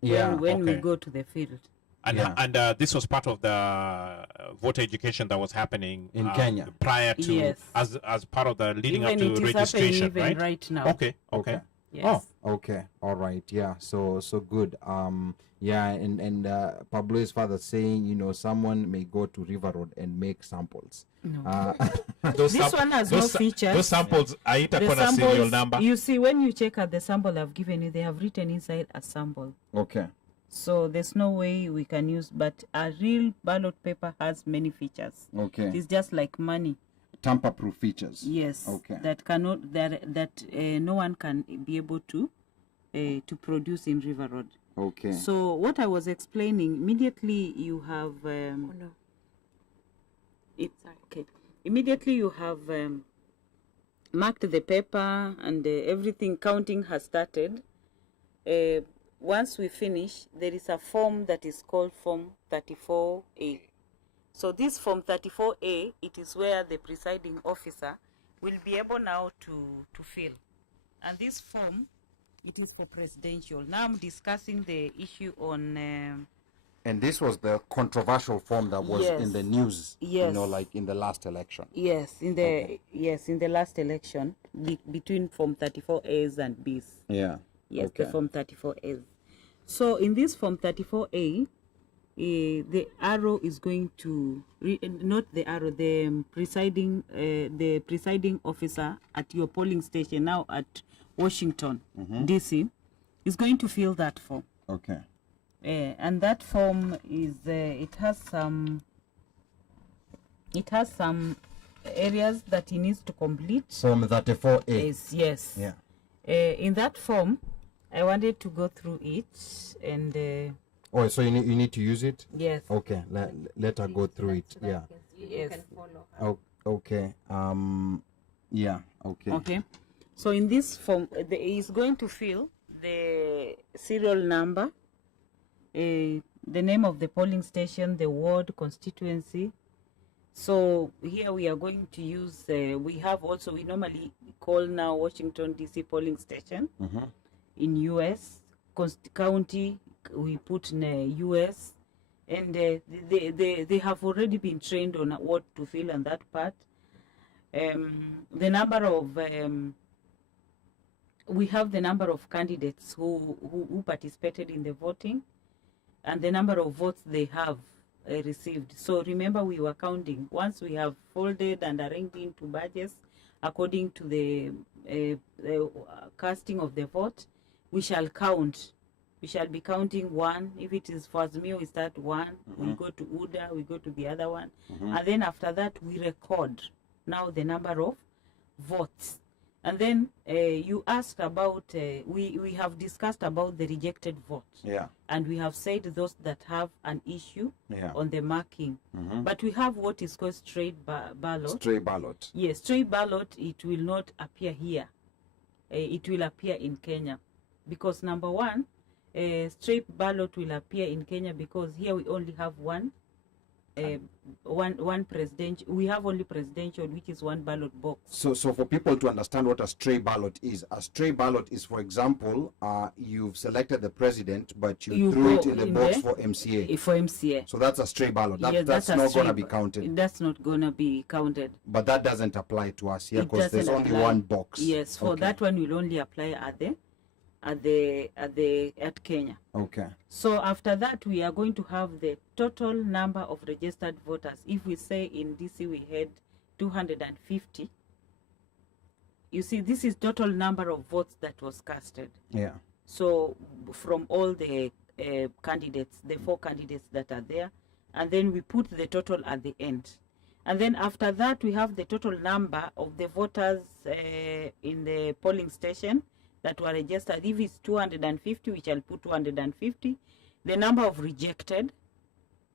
Yeah. when we okay. go to the field. And Yeah. and this was part of the voter education that was happening In Kenya. prior to Yes. as part of the leading Even up to it is happening registration, even right? now. Okay. Yes. Okay, all right, yeah, so good. Yeah, and Pablo is further saying, someone may go to River Road and make samples. No. Those This one has no features. Those samples are The a serial samples, number. you see, when you check out the sample I've given you, they have written inside a sample. Okay. So there's no way we can use, but a real ballot paper has many features. Okay. It's just like money. Tamper-proof features. Yes. Okay. That cannot no one can be able to produce in River Road. Okay. So what I was explaining, immediately you have okay. Immediately you have marked the paper and everything. Counting has started. Once we finish, there is a form that is called Form 34A. So this Form 34A, it is where the presiding officer will be able now to fill. And this form, it is for presidential. Now I'm discussing the issue on... and this was the controversial form that was Yes. in the news, Yes. like in the last election. Yes, in the last election, between Form 34As and Bs. Yeah. Yes, Okay. the Form 34As. So in this Form 34A, the arrow is going to not the arrow, the presiding officer at your polling station now at Washington DC is going to fill that form. Okay. And that form is it has some areas that he needs to complete. Form 34A. Yes. Yeah. In that form, I wanted to go through it and. Oh, so you need to use it? Yes. Okay. Let her go through it. Yeah. You can follow her. Oh, okay. Yeah. Okay. Okay. So in this form, he's going to fill the serial number, the name of the polling station, the ward, constituency. So here we are going to use, we normally call now Washington DC polling station in US, county, we put in US, and they have already been trained on what to fill on that part. The number of, we have the number of candidates who participated in the voting and the number of votes they have received. So remember, we were counting. Once we have folded and arranged into badges according to the casting of the vote, we shall count. We shall be counting one. If it is for Azimio, we start one. We go to UDA, we go to the other one. And then after that, we record now the number of votes. And then you asked about, we have discussed about the rejected vote. Yeah. And we have said those that have an issue on the marking. But we have what is called straight ballot. Stray ballot. Yes, straight ballot, it will not appear here. It will appear in Kenya. Because number one, straight ballot will appear in Kenya because here we only have one one presidential. We have only presidential, which is one ballot box. So for people to understand what a stray ballot is, for example, you've selected the president, but you threw it in the box for MCA. For MCA. So that's a stray ballot. Yes, that's not going to be counted. That's not going to be counted. But that doesn't apply to us here because there's only one box. Yes, for that one will only apply at Kenya. Okay. So after that, we are going to have the total number of registered voters. If we say in DC we had 250, you see, this is total number of votes that was casted. Yeah. So from all the candidates, the 4 candidates that are there, and then we put the total at the end. And then after that, we have the total number of the voters in the polling station that were registered. If it's 250, we shall put 250. The number of rejected,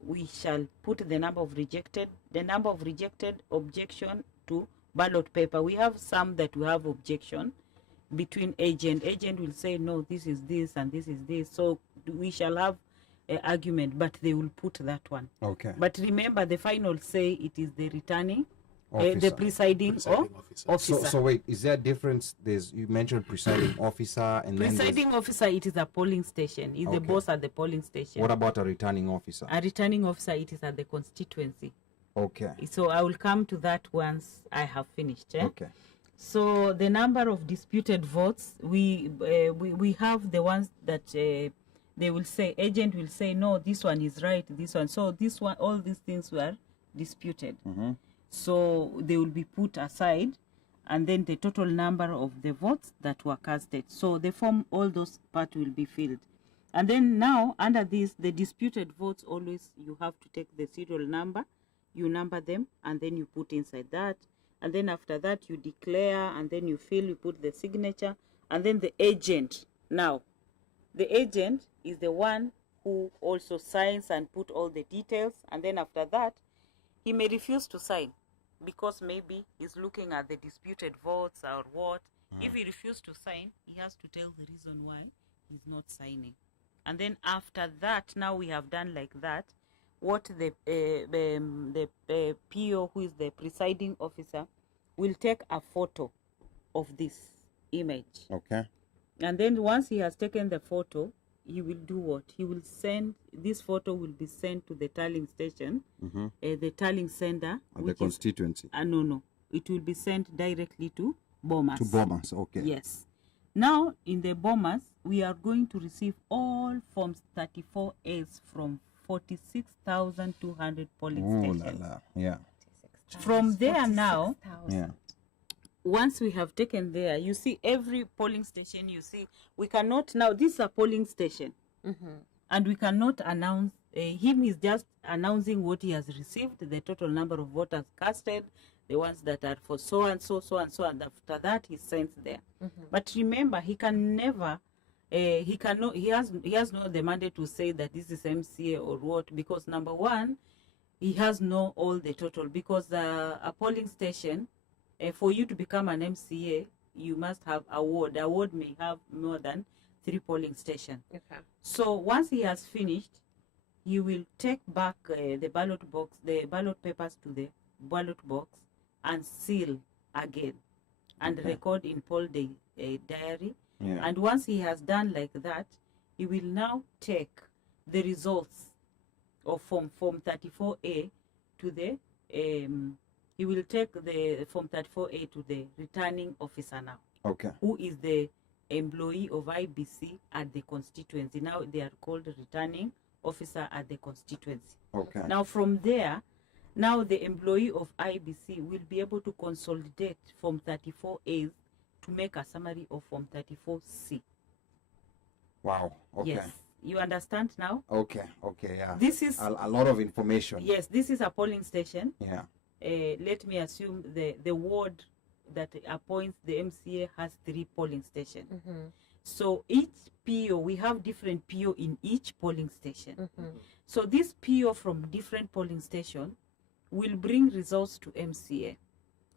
we shall put the number of rejected. The number of rejected objection to ballot paper. We have some that we have objection between agent. Agent will say, no, this is this and this is this. So we shall have an argument, but they will put that one. Okay. But remember, the final say it is the returning officer. the presiding officer. So wait, is there a difference? You mentioned presiding officer and presiding officer. It is a polling station. Is the boss at the polling station. What about a returning officer? A returning officer, it is at the constituency. Okay. So I will come to that once I have finished. Okay. So the number of disputed votes, we have the ones that they will say, agent will say, no, this one is right, this one. So this one, all these things were disputed. Mm-hmm. So they will be put aside, and then the total number of the votes that were casted. So the form, all those parts will be filled. And then now, under this, the disputed votes, always you have to take the serial number, you number them, and then you put inside that. And then after that, you declare, and then you fill, you put the signature, and then the agent. Now, the agent is the one who also signs and put all the details, and then after that, he may refuse to sign because maybe he's looking at the disputed votes or what. If he refuses to sign, he has to tell the reason why he's not signing. And then after that, now we have done like that, what the PO, who is the presiding officer, will take a photo of this image. Okay. And then once he has taken the photo, he will do what? He will send, this photo will be sent to the tallying station, the tallying center. At the constituency? No. It will be sent directly to Bomas. To Bomas, okay. Yes. Now, in the Bomas, we are going to receive all Forms 34As from 46,200 polling stations. Yeah. From there now, yeah. Once we have taken there, you see every polling station, you see, we cannot now, this is a polling station, and we cannot announce, him is just announcing what he has received, the total number of voters casted, the ones that are for so and so, so and so, and after that he sends there. But remember, he can never, he has no the mandate to say that this is MCA or what, because number one, he has no all the total, because a polling station, for you to become an MCA, you must have a ward. A ward may have more than 3 polling stations. Okay. So once he has finished, he will take back the ballot box, the ballot papers to the ballot box, and seal again, and record in poll diary. Yeah. And once he has done like that, he will now take the results of Form 34A to the he will take the Form 34A to the returning officer now. Okay. Who is the employee of IBC at the constituency. Now they are called returning officer at the constituency. Okay. Now from there, now the employee of IBC will be able to consolidate Form 34A to make a summary of Form 34C. Wow. Okay. Yes. You understand now? Okay. Yeah. This is a lot of information. Yes, this is a polling station. Yeah. Let me assume the ward that appoints the MCA has 3 polling stations. So each PO, we have different PO in each polling station. So this PO from different polling station will bring results to MCA,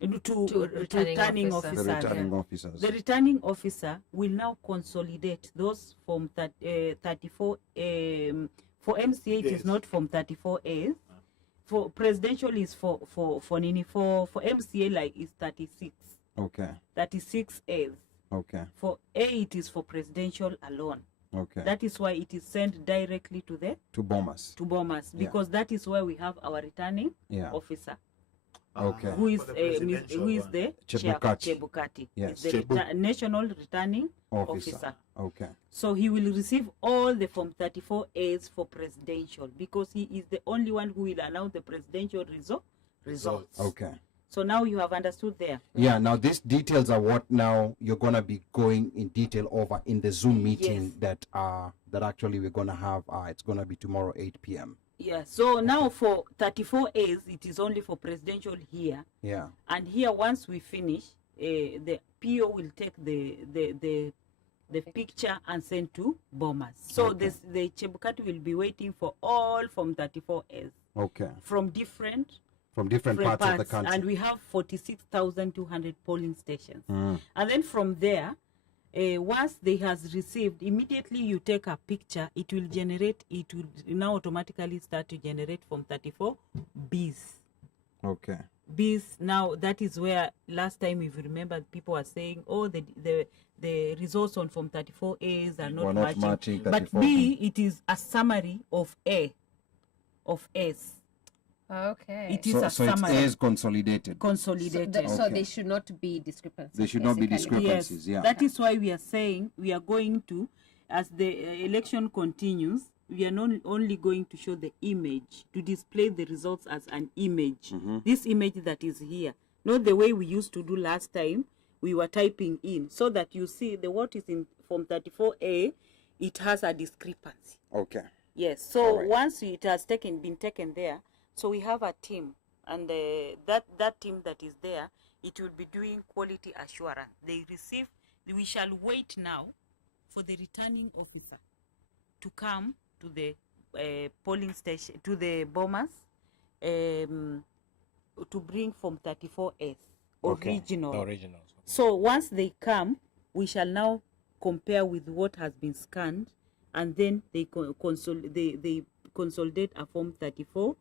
to returning officer. The returning officers. The returning officer will now consolidate those from 34. For MCA, it is not from 34A. For presidential is for MCA like is 36. Okay. 36 A's. Okay. For A it is for presidential alone. Okay. That is why it is sent directly to the bombers. because that is where we have our returning officer. Okay. Who is the Chebukati. Yes. Is the national returning officer. Okay. So he will receive all the Form 34 A's for presidential because he is the only one who will announce the presidential results. Okay. So now you have understood there. Yeah, now these details are what now you're going to be going in detail over in the Zoom meeting that actually we're going to have. It's going to be tomorrow, 8 p.m. Yeah, so now for 34 A's, it is only for presidential here. Yeah. And here, once we finish, the PO will take the picture and send to bombers. So the Chebukati will be waiting for all from 34 A's. Okay. From different parts of the country. And we have 46,200 polling stations. And then from there, once they has received, immediately you take a picture, it will now automatically start to generate from 34 B's. Okay. B's, now that is where last time, if you remember, people were saying, oh, the results on from 34 A's are not matching. But B, it is a summary of A, of A's. Okay. It is a summary. It is consolidated. So there should not be discrepancies. There should not be discrepancies, yes. That is why we are saying we are going to, as the election continues, we are not only going to show the image, to display the results as an image. This image that is here, not the way we used to do last time, we were typing in, so that you see the what is in Form 34A, it has a discrepancy. Okay. Yes, so once it has been taken there, so we have a team, and that team that is there, it will be doing quality assurance. We shall wait now for the returning officer to come to the polling station, to the bombers, to bring from 34S, original. So once they come, we shall now compare with what has been scanned, and then they consolidate a Form 34,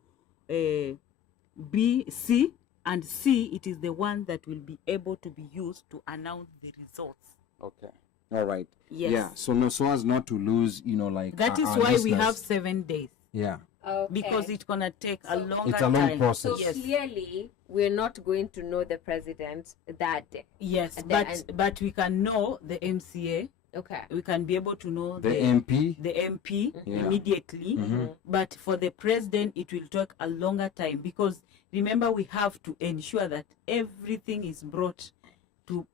B, C, and C, it is the one that will be able to be used to announce the results. Okay. All right. Yes. Yeah. So as not to lose, that is why we have 7 days. Yeah. Okay. Because it's gonna take a longer time. It's a long process. So clearly, we're not going to know the president that day. Yes, but we can know the MCA. Okay. We can be able to know the MP. The MP immediately. But for the president, it will take a longer time because remember we have to ensure that everything is brought to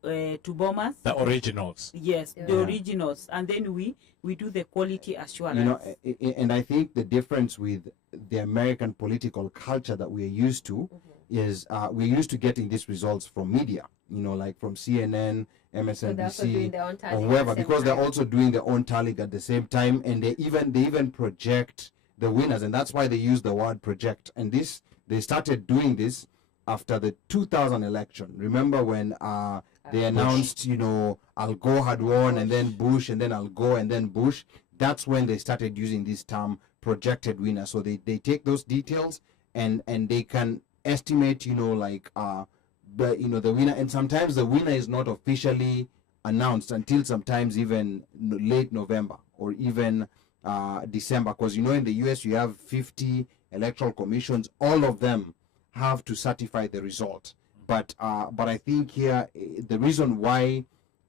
bombers. The originals. Yes, the originals, and then we do the quality assurance. And I think the difference with the American political culture that we're used to is we're used to getting these results from media. Like from CNN, MSNBC, or whoever, because they're also doing their own tallying at the same time, and they even project the winners, and that's why they use the word project. And they started doing this after the 2000 election. Remember when they announced, Al Gore had won, and then Bush, and then Al Gore, and then Bush. That's when they started using this term projected winner. So they take those details and they can estimate, the winner. And sometimes the winner is not officially announced until sometimes even late November or even December, because in the US you have 50 electoral commissions. All of them have to certify the result. But I think here the reason why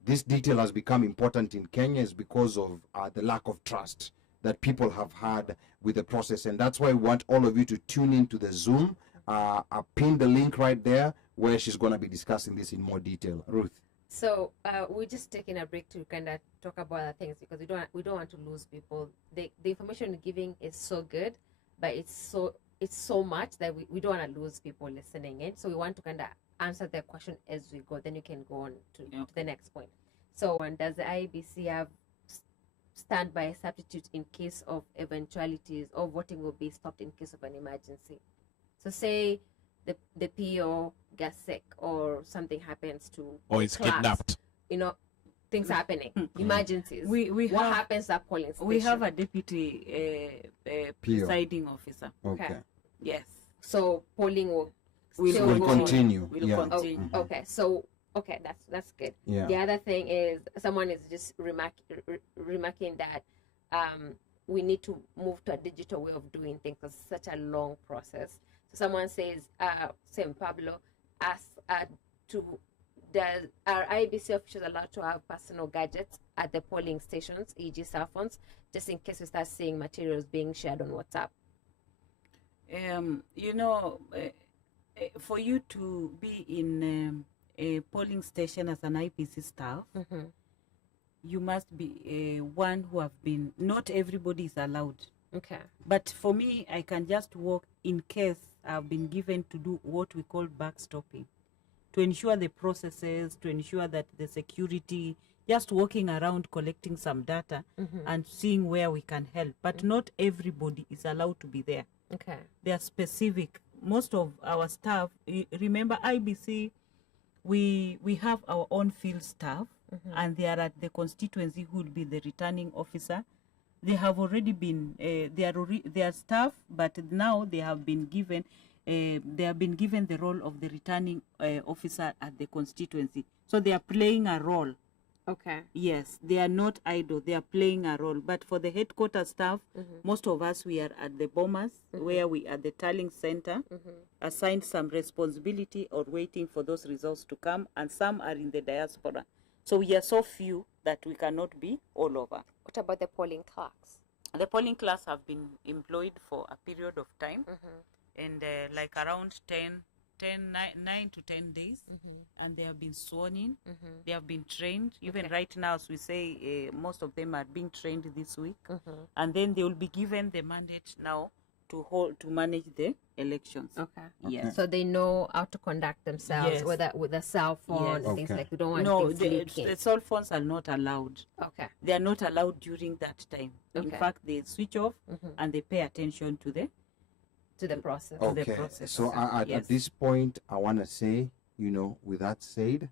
this detail has become important in Kenya is because of the lack of trust that people have had with the process, and that's why we want all of you to tune into the Zoom. I pinned the link right there where she's going to be discussing this in more detail. Ruth. So we're just taking a break to kind of talk about other things because we don't want to lose people. The information we're giving is so good, but it's so much that we don't want to lose people listening in. So we want to kind of answer their question as we go. Then you can go on to the next point. So does the IEBC have standby substitute in case of eventualities, or voting will be stopped in case of an emergency? So say the PO gets sick or something happens to, or is kidnapped. Things happening, emergencies. What happens at polling station? We have a deputy presiding officer. Okay. Yes. So polling will Will still Will go on. continue. Will Yeah. continue. Oh, okay, so that's good. Yeah. The other thing is someone is just remarking that we need to move to a digital way of doing things because it's such a long process. So someone says, Sam Pablo asks are IEBC officials allowed to have personal gadgets at the polling stations, e.g. cell phones, just in case we start seeing materials being shared on WhatsApp? For you to be in a polling station as an IPC staff, you must be one who have been, not everybody is allowed. Okay. But for me, I can just walk in case I've been given to do what we call backstopping, to ensure the processes, to ensure that the security, just walking around collecting some data and seeing where we can help. But not everybody is allowed to be there. Okay. They are specific. Most of our staff, remember IBC, we have our own field staff, and they are at the constituency who will be the returning officer. They have already been they are staff, but now they have been given the role of the returning officer at the constituency. So they are playing a role. Okay. Yes, they are not idle. They are playing a role. But for the headquarters staff, most of us, we are at the bombers, where we are the tallying center, assigned some responsibility or waiting for those results to come, and some are in the diaspora. So we are so few that we cannot be all over. What about the polling clerks? The polling clerks have been employed for a period of time, and like around 9 to 10 days, and they have been sworn in. They have been trained. Even right now, as we say, most of them are being trained this week, and then they will be given the mandate now to manage the elections. Okay. Yes. So they know how to conduct themselves with a cell phone and things like we don't want things leaking. The cell phones are not allowed. Okay. They are not allowed during that time. In Okay. fact, they switch off and they pay attention to the process. the Okay. process. So at this point, I want to say, with that said,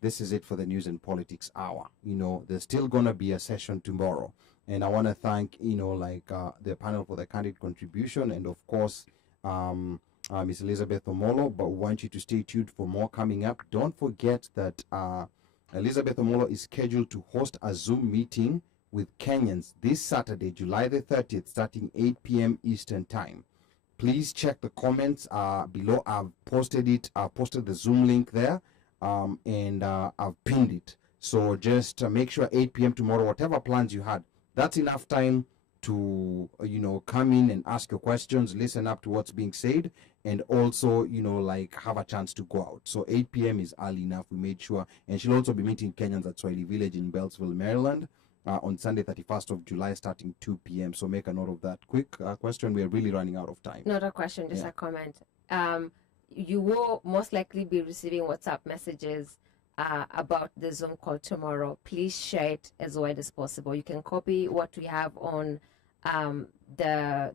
this is it for the News and Politics Hour. There's still going to be a session tomorrow. And I want to thank, the panel for the candid contribution, and of course, Ms. Elizabeth Omolo. But we want you to stay tuned for more coming up. Don't forget that Elizabeth Omolo is scheduled to host a Zoom meeting with Kenyans this Saturday, July the 30th, starting 8 p.m. Eastern Time. Please check the comments below. I've posted it. I posted the Zoom link there, and I've pinned it. So just make sure 8 p.m. tomorrow, whatever plans you had, that's enough time to, come in and ask your questions, listen up to what's being said, and also, have a chance to go out. So 8 p.m. is early enough. We made sure. And she'll also be meeting Kenyans at Swahili Village in Beltsville, Maryland, on Sunday, 31st of July, starting 2 p.m. So make a note of that. Quick question. We're really running out of time. Not a question, just a comment. You will most likely be receiving WhatsApp messages about the Zoom call tomorrow. Please share it as wide as possible. You can copy what we have on the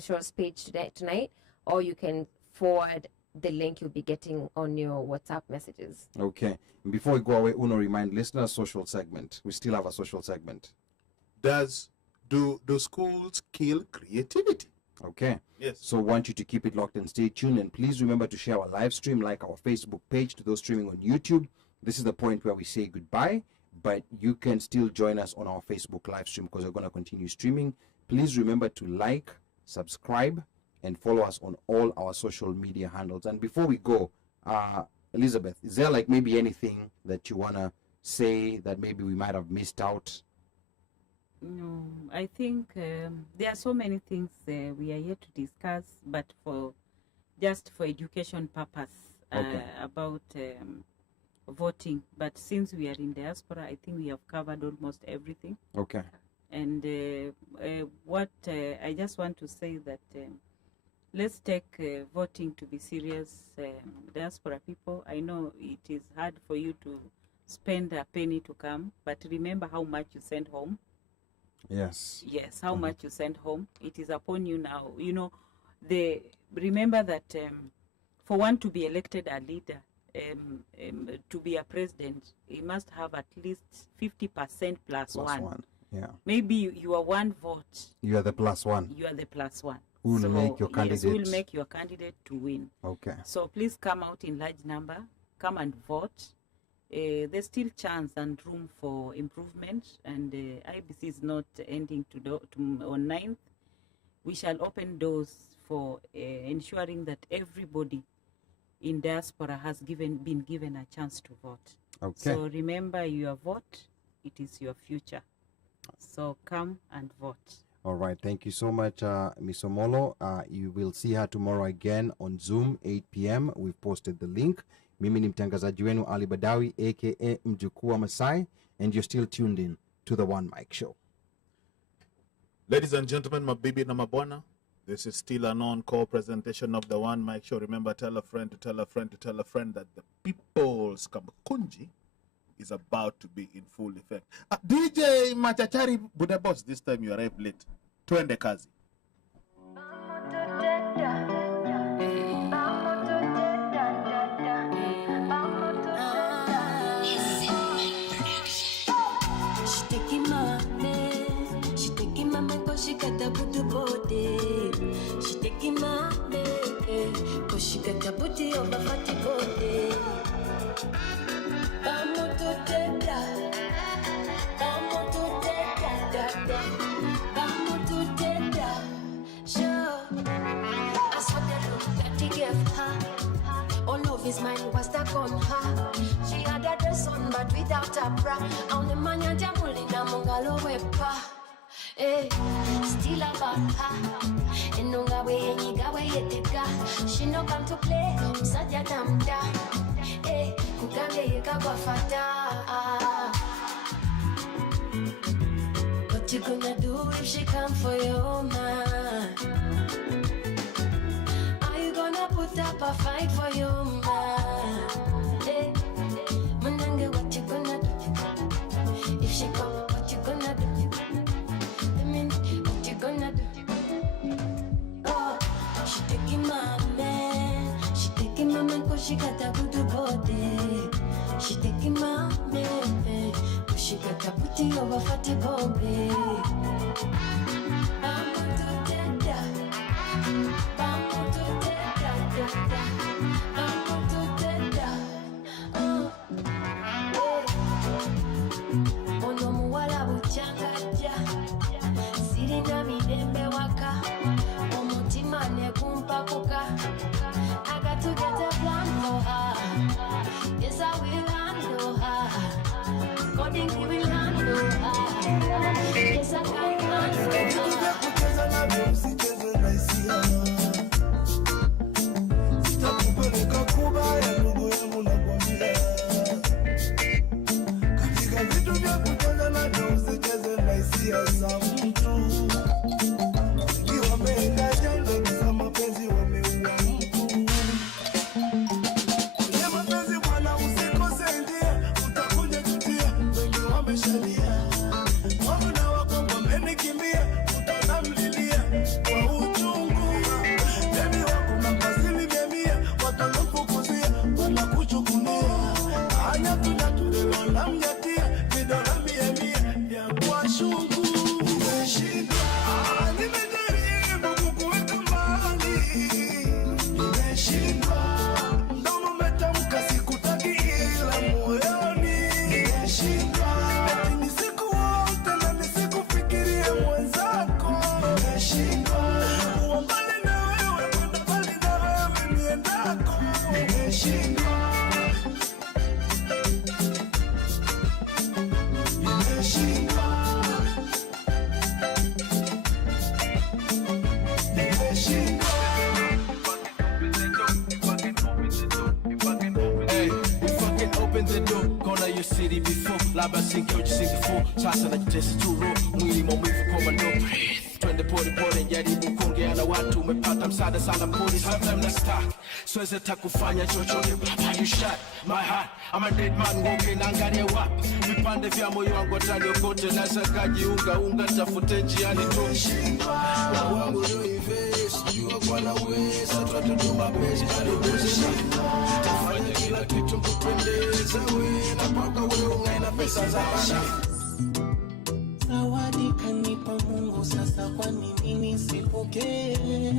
show's page tonight, or you can forward the link you'll be getting on your WhatsApp messages. Okay. Before we go away, Uno, remind listeners social segment. We still have a social segment. Do schools kill creativity? Okay. Yes. So want you to keep it locked and stay tuned. And please remember to share our live stream, like our Facebook page, to those streaming on YouTube. This is the point where we say goodbye, but you can still join us on our Facebook live stream because we're going to continue streaming. Please remember to like, subscribe, and follow us on all our social media handles. And before we go, Elizabeth, is there maybe anything that you want to say that maybe we might have missed out? No, I think there are so many things we are here to discuss, but for education purpose about voting. But since we are in diaspora, I think we have covered almost everything. Okay. And what I just want to say that let's take voting to be serious, diaspora people. I know it is hard for you to spend a penny to come, but remember how much you send home. Yes. Yes, how much you send home. It is upon you now. Remember that for one to be elected a leader, to be a president, he must have at least 50% plus one. Yeah. Maybe you are one vote. You are the plus one. You are the plus one. Who will make your candidate? Yes, who will make your candidate to win. Okay. So please come out in large number. Come and vote. There's still chance and room for improvement, and IEBC is not ending on 9th. We shall open doors for ensuring that everybody in diaspora has been given a chance to vote. Okay. So remember, your vote, it is your future. So come and vote. All right. Thank you so much, Ms. Omolo. You will see her tomorrow again on Zoom, 8 p.m. We've posted the link. Mimi ni mtangazaji wenu Ali Badawy, aka Mjukuu wa Masai, and you're still tuned in to the OneMic show. Ladies and gentlemen, mabibi na mabwana, this is still an on-call presentation of the OneMic show. Remember, tell a friend to tell a friend to tell a friend that the People's Kamukunji is about to be in full effect. DJ Machachari Budabos, this time you arrived late. Twende kazi. She got a booty body. She taking my name, cause she got a booty of a fatty body. Vamos to teta, vamos to teta, vamos to teta. Sure, I saw the look that he gave her. All of his mind was stuck on her. She had a dress on but without a bra. Only man ya jamuli na mungalo wepa. Hey, still about her. And no gawe any gawe yeteka. She no come to play. Saja damda. Hey, kugange yeka kwa fata. What you gonna do if she come for your man? Are you gonna put up a fight for your man? Hey, manange, what you gonna do? If she come, what you gonna do? What you gonna do? Oh, she taking my man. She taking my man cause she got a good body. She taking my man cause she got a booty over fatty body. Vamos to teta. Vamos to teta. Vamos to teta. Oh, hey. Ono muwala buchangaja. Sirina midembe waka. Omutima ne kumpapuka. I got to get a plan for her. Yes, I will handle her. According to will handle her. Yes, I can handle her. Sitakupeleka kubaya ndugu yangu nakwambia. Katika vitu vya kucheza navyo usicheze na hisia za mtu. Wengi wameenda jela kisa mapenzi wameua mtu. Kwenye mapenzi bwana usikose njia, utakuja jutia, wengi wameshalia. Wana wako wamenikimbia, utanamlilia kwa uchungu. Baby wako mapasili vya mia, watanofukuzia, wanakuchukulia. Anya tunatulelo na mjatia, vidona mia mia ya kwa shungu. Nimeshindwa, nimejaribu kukuweka mbali. Nimeshindwa, mdomo umetamka sikutaki ila moyoni. Nimeshindwa, eti nisikuote na nisikufikirie mwenzako. Nimeshindwa, kuwa mbali na wewe, kwenda mbali na wewe niendako. Nimeshindwa, nimeshindwa, nimeshindwa. Hey, we fucking open the door. Gonna your city before. Laba singi ujisiki for. Sasa na jitesi turo. Mwili maumivu kwa mando. Twende pole pole jaribu kuongea na watu. Umepata msaada sana mpoli. Sometime na stuck. Siwezi takufanya chochote. Baba you shot my heart. I'm a dead man walking angalia wapi. Vipande vya moyo wangu ataniokote. Nasa kajiunga unga tafute njiani tu. Na wangu no invest, jua kwa na weza, tutatuma pesa karibuze. Tafanya kila kitu kupendeza we, na paka wewe ungaina pesa za bana. Zawadi kanipa Mungu, sasa kwa nini nisipokee?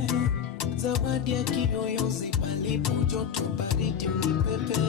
zawadi ya kiyoyozi palipo joto baridi unipepe